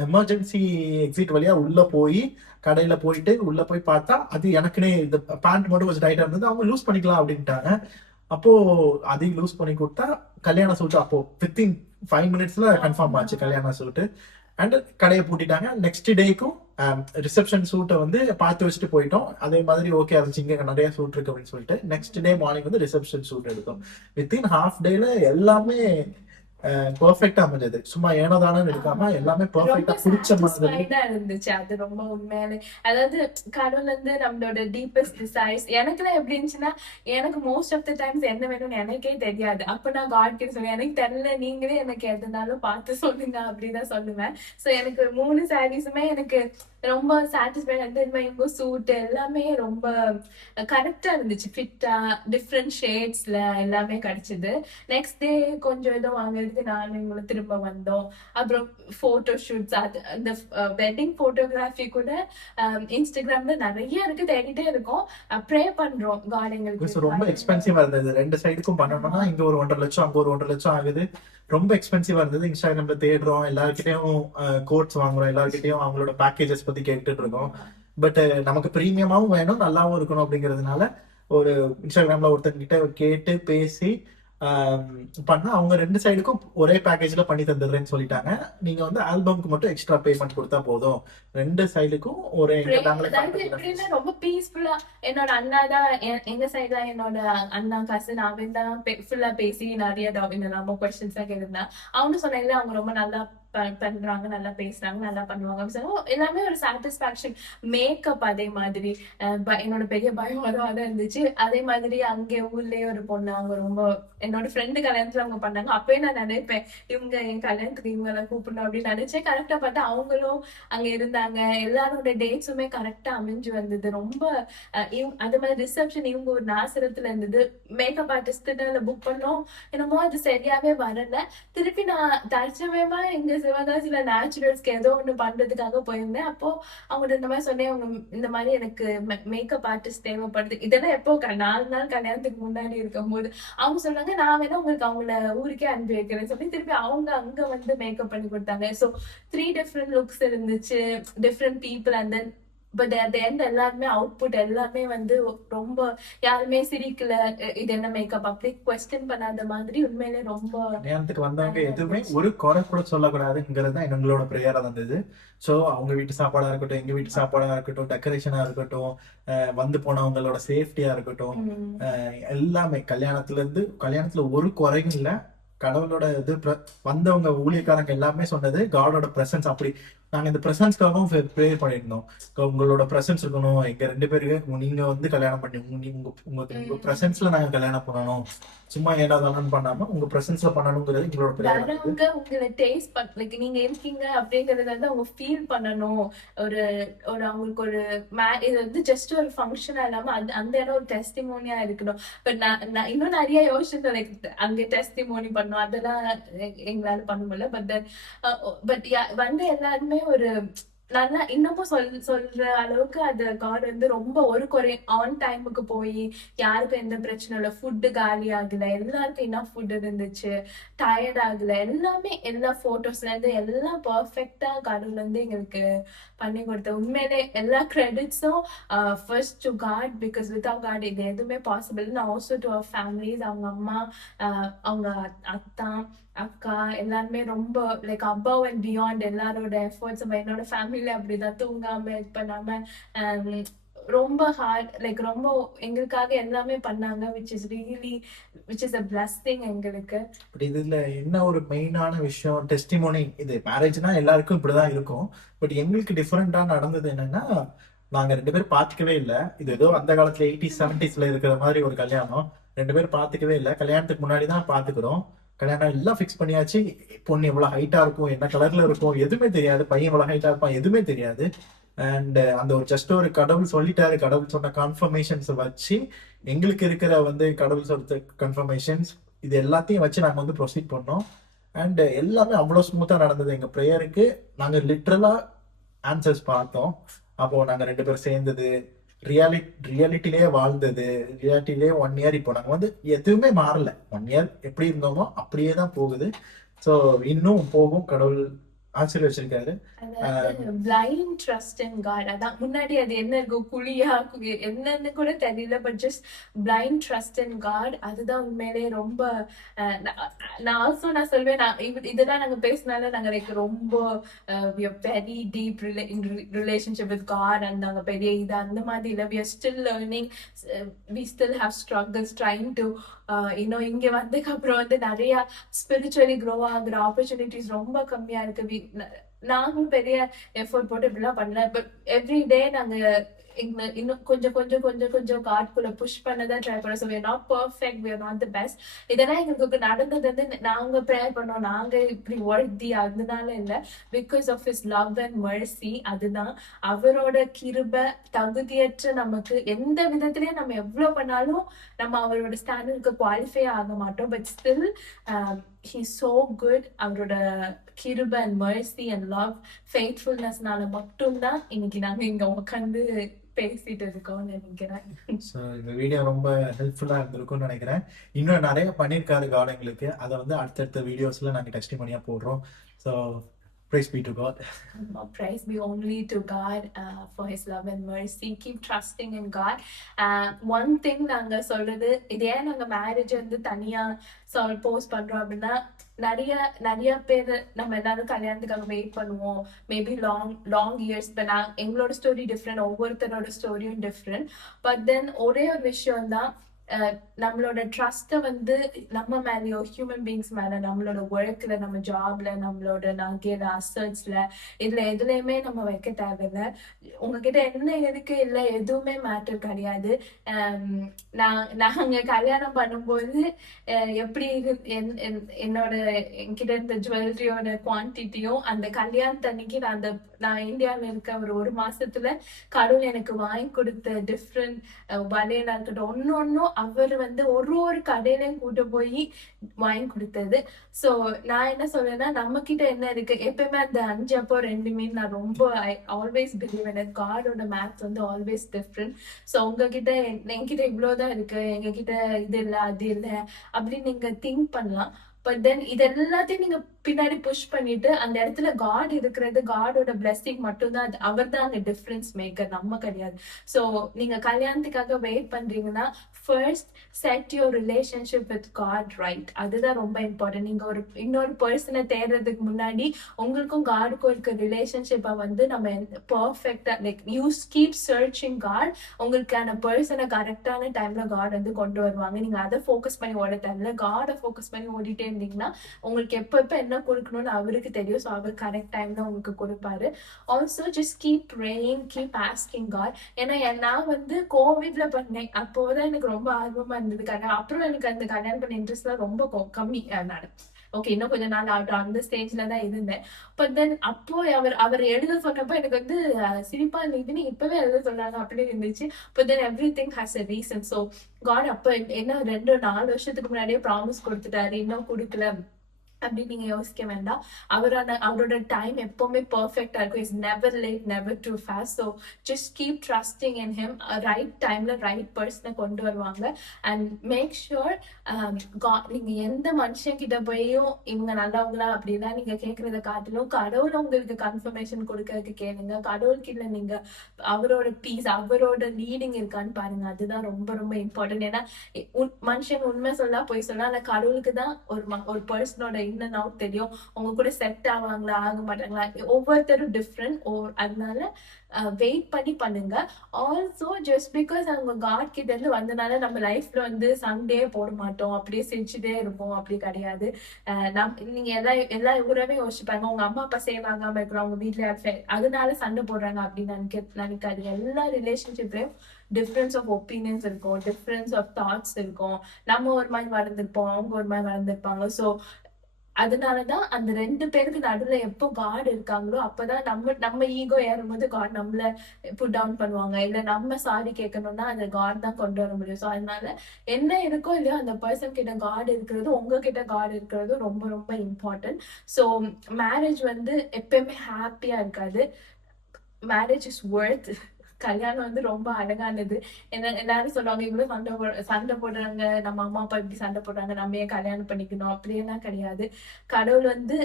எமர்ஜென்சி எக்ஸிட் வழியா உள்ள போய் கடையில போயிட்டு உள்ள போய் பார்த்தா அது எனக்குனே இந்த பேண்ட் மட்டும் கொஞ்சம் டைட்டா இருந்தது. அவங்க லூஸ் பண்ணிக்கலாம் அப்படின்ட்டாங்க. அப்போ அதையும் லூஸ் பண்ணி கொடுத்தா கல்யாண சூட்டு அப்போ வித்தின் 5 minutesல கன்ஃபார்ம் ஆச்சு கல்யாண சூட்டு. அண்ட் கடையை பூட்டிட்டாங்க. நெக்ஸ்ட் டேக்கும் ரிசப்ஷன் சூட்டை வந்து பார்த்து வச்சுட்டு போயிட்டோம். அதே மாதிரி ஓகே இருந்துச்சு, இங்க நிறைய சூட் இருக்கு அப்படின்னு சொல்லிட்டு நெக்ஸ்ட் டே மார்னிங் வந்து ரிசப்ஷன் சூட் எடுத்தோம். வித்தின் ஹாஃப் டேல எல்லாமே பெர்ஃபெக்ட்டா அமைஞ்சது. சும்மா ஏனோதானு எடுக்காம எல்லாமே பெர்ஃபெக்ட்டா பிடிச்ச மாதிரி இருந்துச்சு. அது ரொம்ப உண்மையாலே, அதாவது கடவுள் வந்து நம்மளோட டீப்பஸ்ட் டிசைர்ஸ். எனக்குலாம் எப்படி இருந்துச்சுன்னா, எனக்கு மோஸ்ட் ஆஃப் த டைம்ஸ் என்ன வேணும்னு எனக்கே தெரியாது. அப்ப நான் காட் கிட்ட சொல்லுவேன், எனக்கு தெரியல, நீங்களே எனக்கு எதுனாலும் பார்த்து சொல்லுங்க அப்படிதான் சொல்லுவேன். சோ எனக்கு 3 சாரீஸுமே எனக்கு ரொம்ப சாட்டிஸ்ஃபைட் இருந்தது. இவங்க சூட் எல்லாமே ரொம்ப கரெக்டா இருந்துச்சு, ஃபிட்டா, டிஃப்ரெண்ட் ஷேட்ஸ்ல எல்லாமே கிடைச்சது. நெக்ஸ்ட் டே கொஞ்சம் ஏதோ வாங்குறதுக்கு நானும் இவங்களை திரும்ப வந்தோம். அப்புறம் போட்டோ ஷூட்ஸ், அது இந்த வெட்டிங் போட்டோகிராஃபி கூட இன்ஸ்டாகிராம்ல நிறைய இருக்கு, தேடிட்டே இருக்கோம். ப்ரே பண்றோம் கார்டங்களுக்கு. ரொம்ப எக்ஸ்பென்சிவா இருந்தது. 2 சைடுக்கும் பண்ணணும்னா இங்க ஒரு 1.5 லட்சம், அங்க ஒரு 1.5 லட்சம் ஆகுது. ரொம்ப எக்ஸ்பென்சிவா இருந்தது. இன்ஸ்டாகிராம்ல தேடுறோம், எல்லாருக்கிட்டையும் கோட்ஸ் வாங்குறோம், எல்லாருக்கிட்டையும் அவங்களோட பேக்கேஜஸ் பத்தி கேட்டுட்டு இருக்கோம். பட் நமக்கு பிரீமியமாவும் வேணும், நல்லாவும் இருக்கணும் அப்படிங்கிறதுனால ஒரு இன்ஸ்டாகிராம்ல ஒருத்தங்கிட்ட கேட்டு பேசி பண்ணா அவங்க 2 சைடுக்கும் ஒரே பேக்கேஜ்ல பண்ணி தந்துடுறேன்னு சொல்லிட்டாங்க. நீங்க வந்து ஆல்பம்க்கு மட்டும் எக்ஸ்ட்ரா பேமெண்ட் கொடுத்தா போதும். 2 சைடுக்கும் ஒரே ரொம்ப பீஸ்ஃபுல்லா. என்னோட அண்ணா தான், எங்க சைடுல என்னோட அண்ணா கசின் அவன் தான் ஃபுல்லா பேசி நிறைய நம்ம கொஸ்டின்ஸ் எல்லாம் கேட்டிருந்தான். அவனு சொன்ன அவங்க ரொம்ப நல்லா பண்றாங்க, நல்லா பேசுறாங்க, நல்லா பண்ணுவாங்க. So, எல்லாமே ஒரு சாட்டிஸ்பாக்சன். மேக்கப் அதே மாதிரி என்னோட பெரிய பயம் அதான் இருந்துச்சு. அதே மாதிரி அங்கே ஊர்லயே ஒரு பொண்ணு, அவங்க ரொம்ப என்னோட ஃப்ரெண்டு கல்யாணத்துல அவங்க பண்ணாங்க. அப்பயே நான் நினைப்பேன், இவங்க என் கல்யாணத்துக்கு இவங்கெல்லாம் கூப்பிடணும் அப்படின்னு நினைச்சேன். கரெக்டா பார்த்தா அவங்களும் அங்க இருந்தாங்க. எல்லாரோட டேட்ஸுமே கரெக்டா அமைஞ்சு வந்தது. ரொம்ப அது மாதிரி ரிசப்ஷன் இவங்க ஒரு நாசரத்துல இருந்தது. மேக்கப் ஆர்டிஸ்ட் புக் பண்ணோம், என்னமோ அது சரியாவே வரல. திருப்பி நான் தற்சமயமா எங்க சிவகாசியில நேச்சுரல்ஸ்க்கு ஏதோ ஒண்ணு பண்றதுக்காக போயிருந்தேன். அப்போ அவங்கள்ட்ட இந்த மாதிரி சொன்னேன், அவங்க இந்த மாதிரி எனக்கு மேக்கப் ஆர்டிஸ்ட் தேவைப்படுது. இதெல்லாம் எப்போ 4 நாள் கல்யாணத்துக்கு முன்னாடி இருக்கும்போது அவங்க சொன்னாங்க, நான் வேணா உங்களுக்கு அவங்கள ஊருக்கே அனுப்பி வைக்கிறேன்னு சொல்லி திருப்பி அவங்க அங்க வந்து மேக்கப் பண்ணி கொடுத்தாங்க. ஸோ 3 டிஃப்ரெண்ட் லுக்ஸ் இருந்துச்சு, different people. And then but at end எல்லாருமே அவுட்புட் எல்லாமே வந்து ரொம்ப, யாருமே சிரிக்கல, இது என்ன மேக்கப் அப்படி கொஸ்டின் பண்ணாத மாதிரி. உண்மையிலே ரொம்ப கல்யாணத்துக்கு வந்தவங்க நல்லா எதுவுமே இருந்துச்சு. ஒரு குறை கூட சொல்லக்கூடாதுங்கிறது தான் எங்களோட ப்ரேயரா இருந்தது. ஸோ அவங்க வீட்டு சாப்பாடா இருக்கட்டும், எங்க வீட்டு சாப்பாடா இருக்கட்டும், டெக்கரேஷனா இருக்கட்டும், வந்து போனவங்களோட சேஃப்டியா இருக்கட்டும், உம் எல்லாமே கல்யாணத்துல ஒரு குறையும் இல்ல. கடவுளோட இது வந்தவங்க ஊழியக்காரங்க எல்லாமே சொன்னது காடோட பிரசன்ஸ். அப்படி நாங்க இந்த பிரசன்ஸ்க்காகவும் ப்ரேயர் பண்ணியிருந்தோம். உங்களோட பிரசன்ஸ் இருக்கணும் எங்க 2 பேருக்கு, நீங்க வந்து கல்யாணம் பண்ணி உங்க உங்க உங்க பிரசன்ஸ்ல நாங்க கல்யாணம் பண்ணணும், சும்மா ஏடாதானு பண்ணாம உங்க பிரசன்ஸ்ல பண்ணணுங்கிறது எங்களோட ப்ரேயர் இருந்தது. வரவங்க உங்களை டேஸ்ட் லைக் நீங்க இருக்கீங்க அப்படிங்கறத வந்து அவங்க ஃபீல் பண்ணணும். ஒரு ஒரு அவங்களுக்கு ஒரு இது வந்து ஜஸ்ட் ஒரு ஃபங்க்ஷனா இல்லாம அந்த இடம் ஒரு டெஸ்டிமோனியா இருக்கணும். பட் நான் இன்னும் நிறைய யோசிச்சேன், லைக் அங்க டெஸ்டிமோனி பண்ணும், அதெல்லாம் எங்களால பண்ண முடியல. பட் வந்து எல்லாருமே ஒரு நல்லா இன்னமும் சொல்ற அளவுக்கு அது காட் வந்து ரொம்ப ஒரு குறை ஆன் டைமுக்கு போய் யாருக்கும் எந்த பிரச்சனை இல்லை. ஃபுட்டு காலி ஆகல, எல்லாருக்கும் என்ன ஃபுட் இருந்துச்சு, டயர்ட் ஆகல, எல்லாமே எல்லா போட்டோஸ்ல இருந்து எல்லாம் பர்ஃபெக்டா கடவுள் வந்து எங்களுக்கு பண்ணி கொடுத்த. உண்மையிலே எல்லா கிரெடிட்ஸும் first to God, because without God இது எதுவுமே possible. Also to our families, அவங்க அம்மா, அவங்க அத்தா, அக்கா எல்லாருமே ரொம்ப லைக் அபவ் அண்ட் பியாண்ட் எல்லாரோட எஃபர்ட்ஸ். என்னோட ஃபேமிலியில அப்படிதான் தூங்காம இது பண்ணாம ரொம்ப ஹார்ட், லைக் ரொம்ப எங்களுக்காக எல்லாமே பண்ணாங்க, which is a blessing எங்களுக்கு. இதுல என்ன ஒரு மெயினான விஷயம், டெஸ்டிமோனி. இது மேரேஜ்னா எல்லாருக்கும் இப்படிதான் இருக்கும். பட் எங்களுக்கு டிஃபரெண்டா நடந்தது என்னன்னா, நாங்க 2 பேரும் பாத்துக்கவே இல்லை. இது ஏதோ அந்த காலத்துல 80s 70sல இருக்கிற மாதிரி ஒரு கல்யாணம். 2 பேரும் பாத்துக்கவே இல்லை. கல்யாணத்துக்கு முன்னாடி தான் பாத்துக்கிறோம். கல்யாணம் எல்லாம் ஃபிக்ஸ் பண்ணியாச்சு. பொண்ணு எவ்வளவு ஹைட்டா இருக்கும், என்ன கலர்ல இருக்கும், எதுவுமே தெரியாது. பையன் எவ்வளவு ஹைட்டா இருப்பான், எதுவுமே தெரியாது. அண்ட் அந்த ஒரு ஜஸ்ட் ஒரு கடவுள் சொல்லிட்டாரு, கடவுள் சொன்ன கன்ஃபர்மேஷன்ஸ் வச்சு, எங்களுக்கு இருக்கிற வந்து கடவுள் சொல்ற கன்ஃபர்மேஷன்ஸ், இது எல்லாத்தையும் வச்சு நாங்க வந்து ப்ரொசீட் பண்ணோம். அண்ட் எல்லாமே அவ்வளவு ஸ்மூத்தா நடந்தது. எங்க ப்ரேயருக்கு நாங்க லிட்ரலா ஆன்சர்ஸ் பார்த்தோம். அப்போ நாங்க 2 பேரும் சேர்ந்தது, ரியாலிட்டிலேயே வாழ்ந்தது, ரியாலிட்டிலேயே 1 இயர். இப்போ நாங்க வந்து எதுவுமே மாறல. 1 இயர் எப்படி இருந்தோமோ அப்படியே தான் போகுது. ஸோ இன்னும் போகும். கடவுள் ஆசீர்வச்சிருக்காரு. Blind trust in God. அதான் முன்னாடி அது என்ன இருக்கும், குழியா என்னன்னு கூட தெரியல, but just blind trust in God. அதுதான் உண்மையிலேயே ரொம்ப நான் சொல்வேன், இதெல்லாம் நாங்க பேசினால நாங்க லைக் ரொம்ப very deep relationship with God. And நாங்க பெரிய இது அந்த மாதிரி இல்லை. we are still learning, we still have struggles trying to இன்னும் இங்க வந்ததுக்கு அப்புறம் வந்து நிறைய ஸ்பிரிச்சுவலி க்ரோ ஆகுற ஆப்பர்ச்சுனிட்டிஸ் ரொம்ப கம்மியா இருக்கு. நாங்களும் பெரிய எஃபோர்ட் போட்டு இப்படிலாம் பண்ணல. பட் எவ்ரி டே நாங்க இன்னும் கொஞ்சம் காட்குள்ள புஷ் பண்ணதான் ட்ரை பண்ணோம். So we are not perfect, we are not the best. இதெல்லாம் எங்களுக்கு நடந்தது வந்து நாங்க ப்ரேயர் பண்ணோம், நாங்க இப்படி worthy அதனால இல்லை, because of his love and mercy. அதுதான் அவரோட கிருபை. தகுதியற்ற நமக்கு எந்த விதத்திலயும் நம்ம எவ்வளவு பண்ணாலும் நம்ம அவரோட ஸ்டாண்டர்டுக்கு குவாலிஃபை ஆக மாட்டோம். But still he's so good. அவரோட கிருபை and mercy and love, faithfulnessனால மட்டும்தான் இன்னைக்கு நாங்க இங்க உட்காந்து பேசிட்டு இருக்கோம்னு நினைக்கிறேன். ஸோ இந்த வீடியோ ரொம்ப ஹெல்ப்ஃபுல்லா இருந்திருக்கும்னு நினைக்கிறேன். இன்னும் நிறைய பண்ணியிருக்காரு காட் எங்களுக்கு. அதை வந்து அடுத்தடுத்த வீடியோஸ்ல நாங்க டெஸ்டிமோனியா போடுறோம். So praise be to God. Praise be only to God for his love and mercy. Keep trusting in God. One thing நாங்க சொல்றது, இதே நாங்க மேரேஜ் வந்து தனியா போஸ்ட் பண்றோம் அப்படின்னா, நிறைய பேர் நம்ம எல்லாரும் கல்யாணத்துக்காக வெயிட் பண்ணுவோம். Maybe long years. எங்களோட ஸ்டோரி டிஃப்ரெண்ட், ஒவ்வொருத்தரோட ஸ்டோரியும் டிஃப்ரெண்ட். பட் தென் ஒரே ஒரு விஷயம் தான், நம்மளோட ட்ரஸ்ட்டை வந்து நம்ம மேலேயோ ஹியூமன் பீங்ஸ் மேல நம்மளோட ஒர்க்ல நம்ம ஜாப்ல நம்மளோட நகையில அசட்ஸ்ல இதுல எதுலையுமே நம்ம வைக்க தேவையில்லை. உங்ககிட்ட என்ன இருக்கு இல்லை எதுவுமே மேட்டர் கிடையாது. நாங்க கல்யாணம் பண்ணும்போது எப்படி என்னோட என்கிட்ட இருந்த ஜுவல்லரியோட குவான்டிட்டியும் அந்த கல்யாணத்தன்னைக்கு நான் இந்தியாவில் இருக்க ஒரு மாசத்துல கடவுள் எனக்கு வாங்கி கொடுத்த டிஃப்ரெண்ட் வளையலா இருக்கட்டும் ஒன்னும் அவர் வந்து ஒரு கடையிலையும் கூட்டு போய் வாங்கி கொடுத்தது. சோ நான் என்ன சொல்றேன்னா நம்ம கிட்ட என்ன இருக்கு எப்பயுமே அந்த 5 அப்போ 2 மீன் நான் ரொம்ப ஆல்வேஸ் பிலீவ் இன் இட். காடோட மேத்ஸ் வந்து ஆல்வேஸ் டிஃப்ரெண்ட். சோ உங்ககிட்ட என்கிட்ட இவ்வளவுதான் இருக்கு எங்க கிட்ட இது இல்ல அது இல்ல அப்படின்னு நீங்க திங்க் பண்ணலாம். பட் தென் இது எல்லாத்தையும் நீங்க பின்னாடி புஷ் பண்ணிட்டு அந்த இடத்துல காட் இருக்கிறது காடோட பிளெஸிங் மட்டும்தான். அவர் தான் அங்க டிஃபரன்ஸ் மேக்கர், நம்ம கிடையாது. சோ நீங்க கல்யாணத்துக்காக வெயிட் பண்றீங்கன்னா first set your relationship with God right. அதுதான் ரொம்ப இம்பார்ட்டன்ட். நீங்க இன்னொரு பர்சனை தேடுறதுக்கு முன்னாடி உங்களுக்கும் காடுக்கும் இருக்க ரிலேஷன்ஷிப்பை வந்து நம்ம பர்ஃபெக்டா like you keep searching God. உங்களுக்கான பர்சனை கரெக்டான டைம்ல காட் வந்து கொண்டு வருவாங்க. நீங்க அதை ஃபோக்கஸ் பண்ணி ஓட டைம்ல காடை ஃபோக்கஸ் பண்ணி ஓடிட்டே இருந்தீங்கன்னா உங்களுக்கு எப்ப என்ன கொடுக்கணும்னு அவருக்கு தெரியும். ஸோ அவர் கரெக்ட் டைம்ல உங்களுக்கு கொடுப்பாரு. Also just keep praying, keep asking God. ஏன்னா நான் வந்து கோவிட்ல பண்ணேன், அப்போதான் எனக்கு ரொம்ப ஆர்வமா இருந்தது. அப்புறம் எனக்கு அந்த கல்யாணம் பண்ண இன்ட்ரெஸ்ட்லாம் ரொம்ப கம்மி. நான் ஓகே இன்னும் கொஞ்ச நாள் ஆகட்டும் அந்த ஸ்டேஜ்ல தான் இருந்தேன். பட் தென் அப்போ அவர் எழுத சொன்னப்போ எனக்கு வந்து சிரிப்பா இருந்துச்சு, நீங்க இப்பவே எழுத சொன்னாங்க அப்படின்னு இருந்துச்சு. But then everything has a reason. So God அப்ப என்ன 2-4 வருஷத்துக்கு முன்னாடியே ப்ராமிஸ் கொடுத்துட்டாரு, இன்னும் கொடுக்கல அப்படின்னு நீங்க யோசிக்க வேண்டாம். அவரோட டைம் எப்பவுமே பெர்ஃபெக்டா இருக்கும். Is never late, never two fast. So just keep trusting in him. Right டைம்ல ரைட் பர்சனை கொண்டு வருவாங்க. அண்ட் மேக் ஷுர் நீங்க எந்த மனுஷன் கிட்ட போயும் இவங்க நல்லவங்களா அப்படின்னா நீங்க கேட்கறத காட்டிலும் கடவுள் உங்களுக்கு கன்ஃபர்மேஷன் கொடுக்கறதுக்கு கேளுங்க. கடவுள்கிட்ட நீங்க அவரோட பீஸ் அவரோட லீடிங் இருக்கான்னு பாருங்க. அதுதான் ரொம்ப ரொம்ப இம்பார்ட்டன்ட். ஏன்னா மனுஷன் உண்மை சொல்லா போய் சொல்லலாம், ஆனா கடவுளுக்கு தான் ஒரு பர்சனோட இன் அண்ட் அவுட் தெரியும். உங்க கூட செட் ஆவாங்களா ஆக மாட்டாங்களா, ஒவ்வொருத்தரும் டிஃப்ரெண்ட். அதனால வெயிட் பண்ணி பண்ணுங்க. ஆல்சோ ஜஸ்ட் பிகாஸ் அவங்க காட் கிட்ட இருந்து வந்தனால நம்ம லைஃப்ல வந்து சண்டே போட மாட்டோம், அப்படியே சிரிச்சுட்டே இருப்போம், அப்படி கிடையாது. நீங்க எல்லா ஊரவே யோசிப்பாங்க உங்க அம்மா அப்பா சேவ் ஆகாம இருக்கிறோம், உங்க வீட்டுல அதனால சண்டை போடுறாங்க அப்படின்னு நினைக்காது. எல்லா ரிலேஷன்ஷிப்லயும் டிஃப்ரென்ஸ் ஆஃப் ஒப்பீனியன்ஸ் இருக்கும், டிஃப்ரென்ஸ் ஆஃப் தாட்ஸ் இருக்கும். நம்ம ஒரு மாதிரி வளர்ந்துருப்போம், அவங்க ஒரு மாதிரி வளர்ந்துருப்பாங்க. ஸோ அதனாலதான் அந்த 2 பேருக்கு நடுவுல எப்போ காட் இருக்காங்களோ அப்பதான் நம்ம ஈகோ ஏறும்போது காட் நம்மள புட் டவுன் பண்ணுவாங்க. இல்ல நம்ம சாரி கேட்கணும்னா அந்த காட் தான் கொண்டு வர முடியும். ஸோ அதனால என்ன இருக்கோ இல்லையோ அந்த பர்சன் கிட்ட காட் இருக்கிறது உங்ககிட்ட காட் இருக்கிறது ரொம்ப ரொம்ப இம்பார்ட்டன்ட். ஸோ மேரேஜ் வந்து எப்பயுமே ஹாப்பியா இருக்காது. Marriage is worth. கல்யாணம் வந்து ரொம்ப அழகானது. எல்லாரும் சொல்லுவாங்க இவ்வளவு சண்டை போடுறாங்க, நம்ம அம்மா அப்பா இப்படி சண்டை போடுறாங்க, நம்ம ஏன் கல்யாணம் பண்ணிக்கணும், அப்படியெல்லாம் கிடையாது. கடவுள் வந்து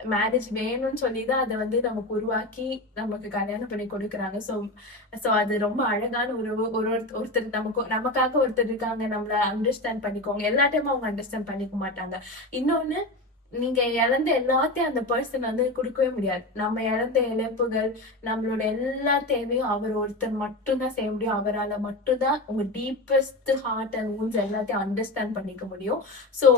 மேரேஜ் வேணும்னு சொல்லிதான் அதை வந்து நமக்கு உருவாக்கி நமக்கு கல்யாணம் பண்ணி கொடுக்குறாங்க. சோ அது ரொம்ப அழகான உறவு. ஒருத்தர் நமக்காக ஒருத்தர் இருக்காங்க, நம்மள அண்டர்ஸ்டாண்ட் பண்ணிக்கோங்க. எல்லா டைமும் அவங்க அண்டர்ஸ்டாண்ட் பண்ணிக்க மாட்டாங்க. இன்னொன்னு நீங்க இழந்த எல்லாத்தையும் அந்த பர்சன் வந்து கொடுக்கவே முடியாது. நம்ம இழந்த இழப்புகள் நம்மளோட எல்லா தேவையும் அவர் ஒருத்தர் மட்டும்தான் செய்ய முடியும். அவரால் மட்டும்தான் உங்க டீப்பஸ்ட் ஹார்ட் அண்ட் வூன்ஸ் எல்லாத்தையும் அண்டர்ஸ்டாண்ட் பண்ணிக்க முடியும். ஸோ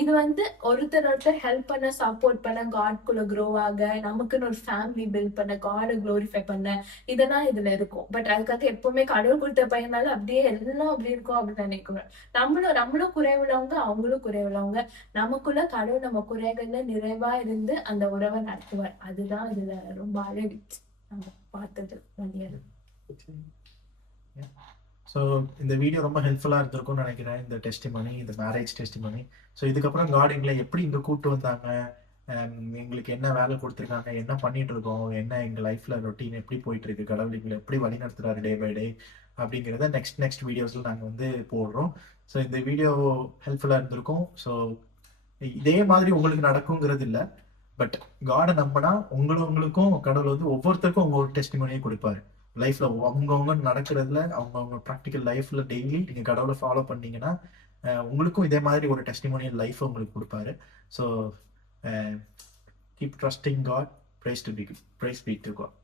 இது வந்து ஒருத்தர் ஹெல்ப் பண்ண சப்போர்ட் பண்ண காட்குள்ள க்ரோ ஆக நமக்குன்னு ஒரு ஃபேமிலி பில்ட் பண்ண காடை க்ளோரிஃபை பண்ண இதெல்லாம் இதுல இருக்கும். பட் அதுக்காக எப்பவுமே கடவுள் கொடுத்த பையனால அப்படியே எல்லாம் அப்படி இருக்கும் அப்படின்னு நினைக்கிறோம். நம்மளும் குறைவுள்ளவங்க, அவங்களும் குறைவுள்ளவங்க. நமக்குள்ள கடவுள் நம்ம குறைகள்ல நிறைவா இருந்து அந்த உறவை நடத்துவார். அதுதான் இதுல ரொம்ப அழகு நம்ம பார்த்தது. ஸோ இந்த வீடியோ ரொம்ப ஹெல்ப்ஃபுல்லாக இருந்திருக்கும்னு நினைக்கிறேன், இந்த டெஸ்டிமனி, இந்த மேரேஜ் டெஸ்டிமனி. ஸோ இதுக்கப்புறம் காட் எங்களை எப்படி இங்கே கூப்பிட்டு வந்தாங்க, எங்களுக்கு என்ன வேலை கொடுத்துருக்காங்க, என்ன பண்ணிட்டு இருக்கோம், என்ன எங்கள் லைஃப்ல ரொட்டீன் எப்படி போயிட்டு இருக்கு, கடவுள் எங்களை எப்படி வழி நடத்துறாரு டே பை டே அப்படிங்கிறத நெக்ஸ்ட் வீடியோஸில் நாங்கள் வந்து போடுறோம். ஸோ இந்த வீடியோ ஹெல்ப்ஃபுல்லாக இருந்திருக்கும். ஸோ இதே மாதிரி உங்களுக்கு நடக்குங்கிறது இல்லை, பட் காடை நம்பினா உங்களுக்கும் கடவுள் வந்து ஒவ்வொருத்தருக்கும் ஒவ்வொரு டெஸ்டிமோனியை கொடுப்பாரு. லைஃப்ல அவங்கவுங்க நடக்கிறதுல அவங்கவுங்க ப்ராக்டிக்கல் லைஃப்ல டெய்லி நீங்க கடவுளை ஃபாலோ பண்ணீங்கன்னா உங்களுக்கும் இதே மாதிரி ஒரு டெஸ்டிமோனியல் லைஃப் உங்களுக்கு கொடுப்பாரு. So keep trusting God. Praise be to God.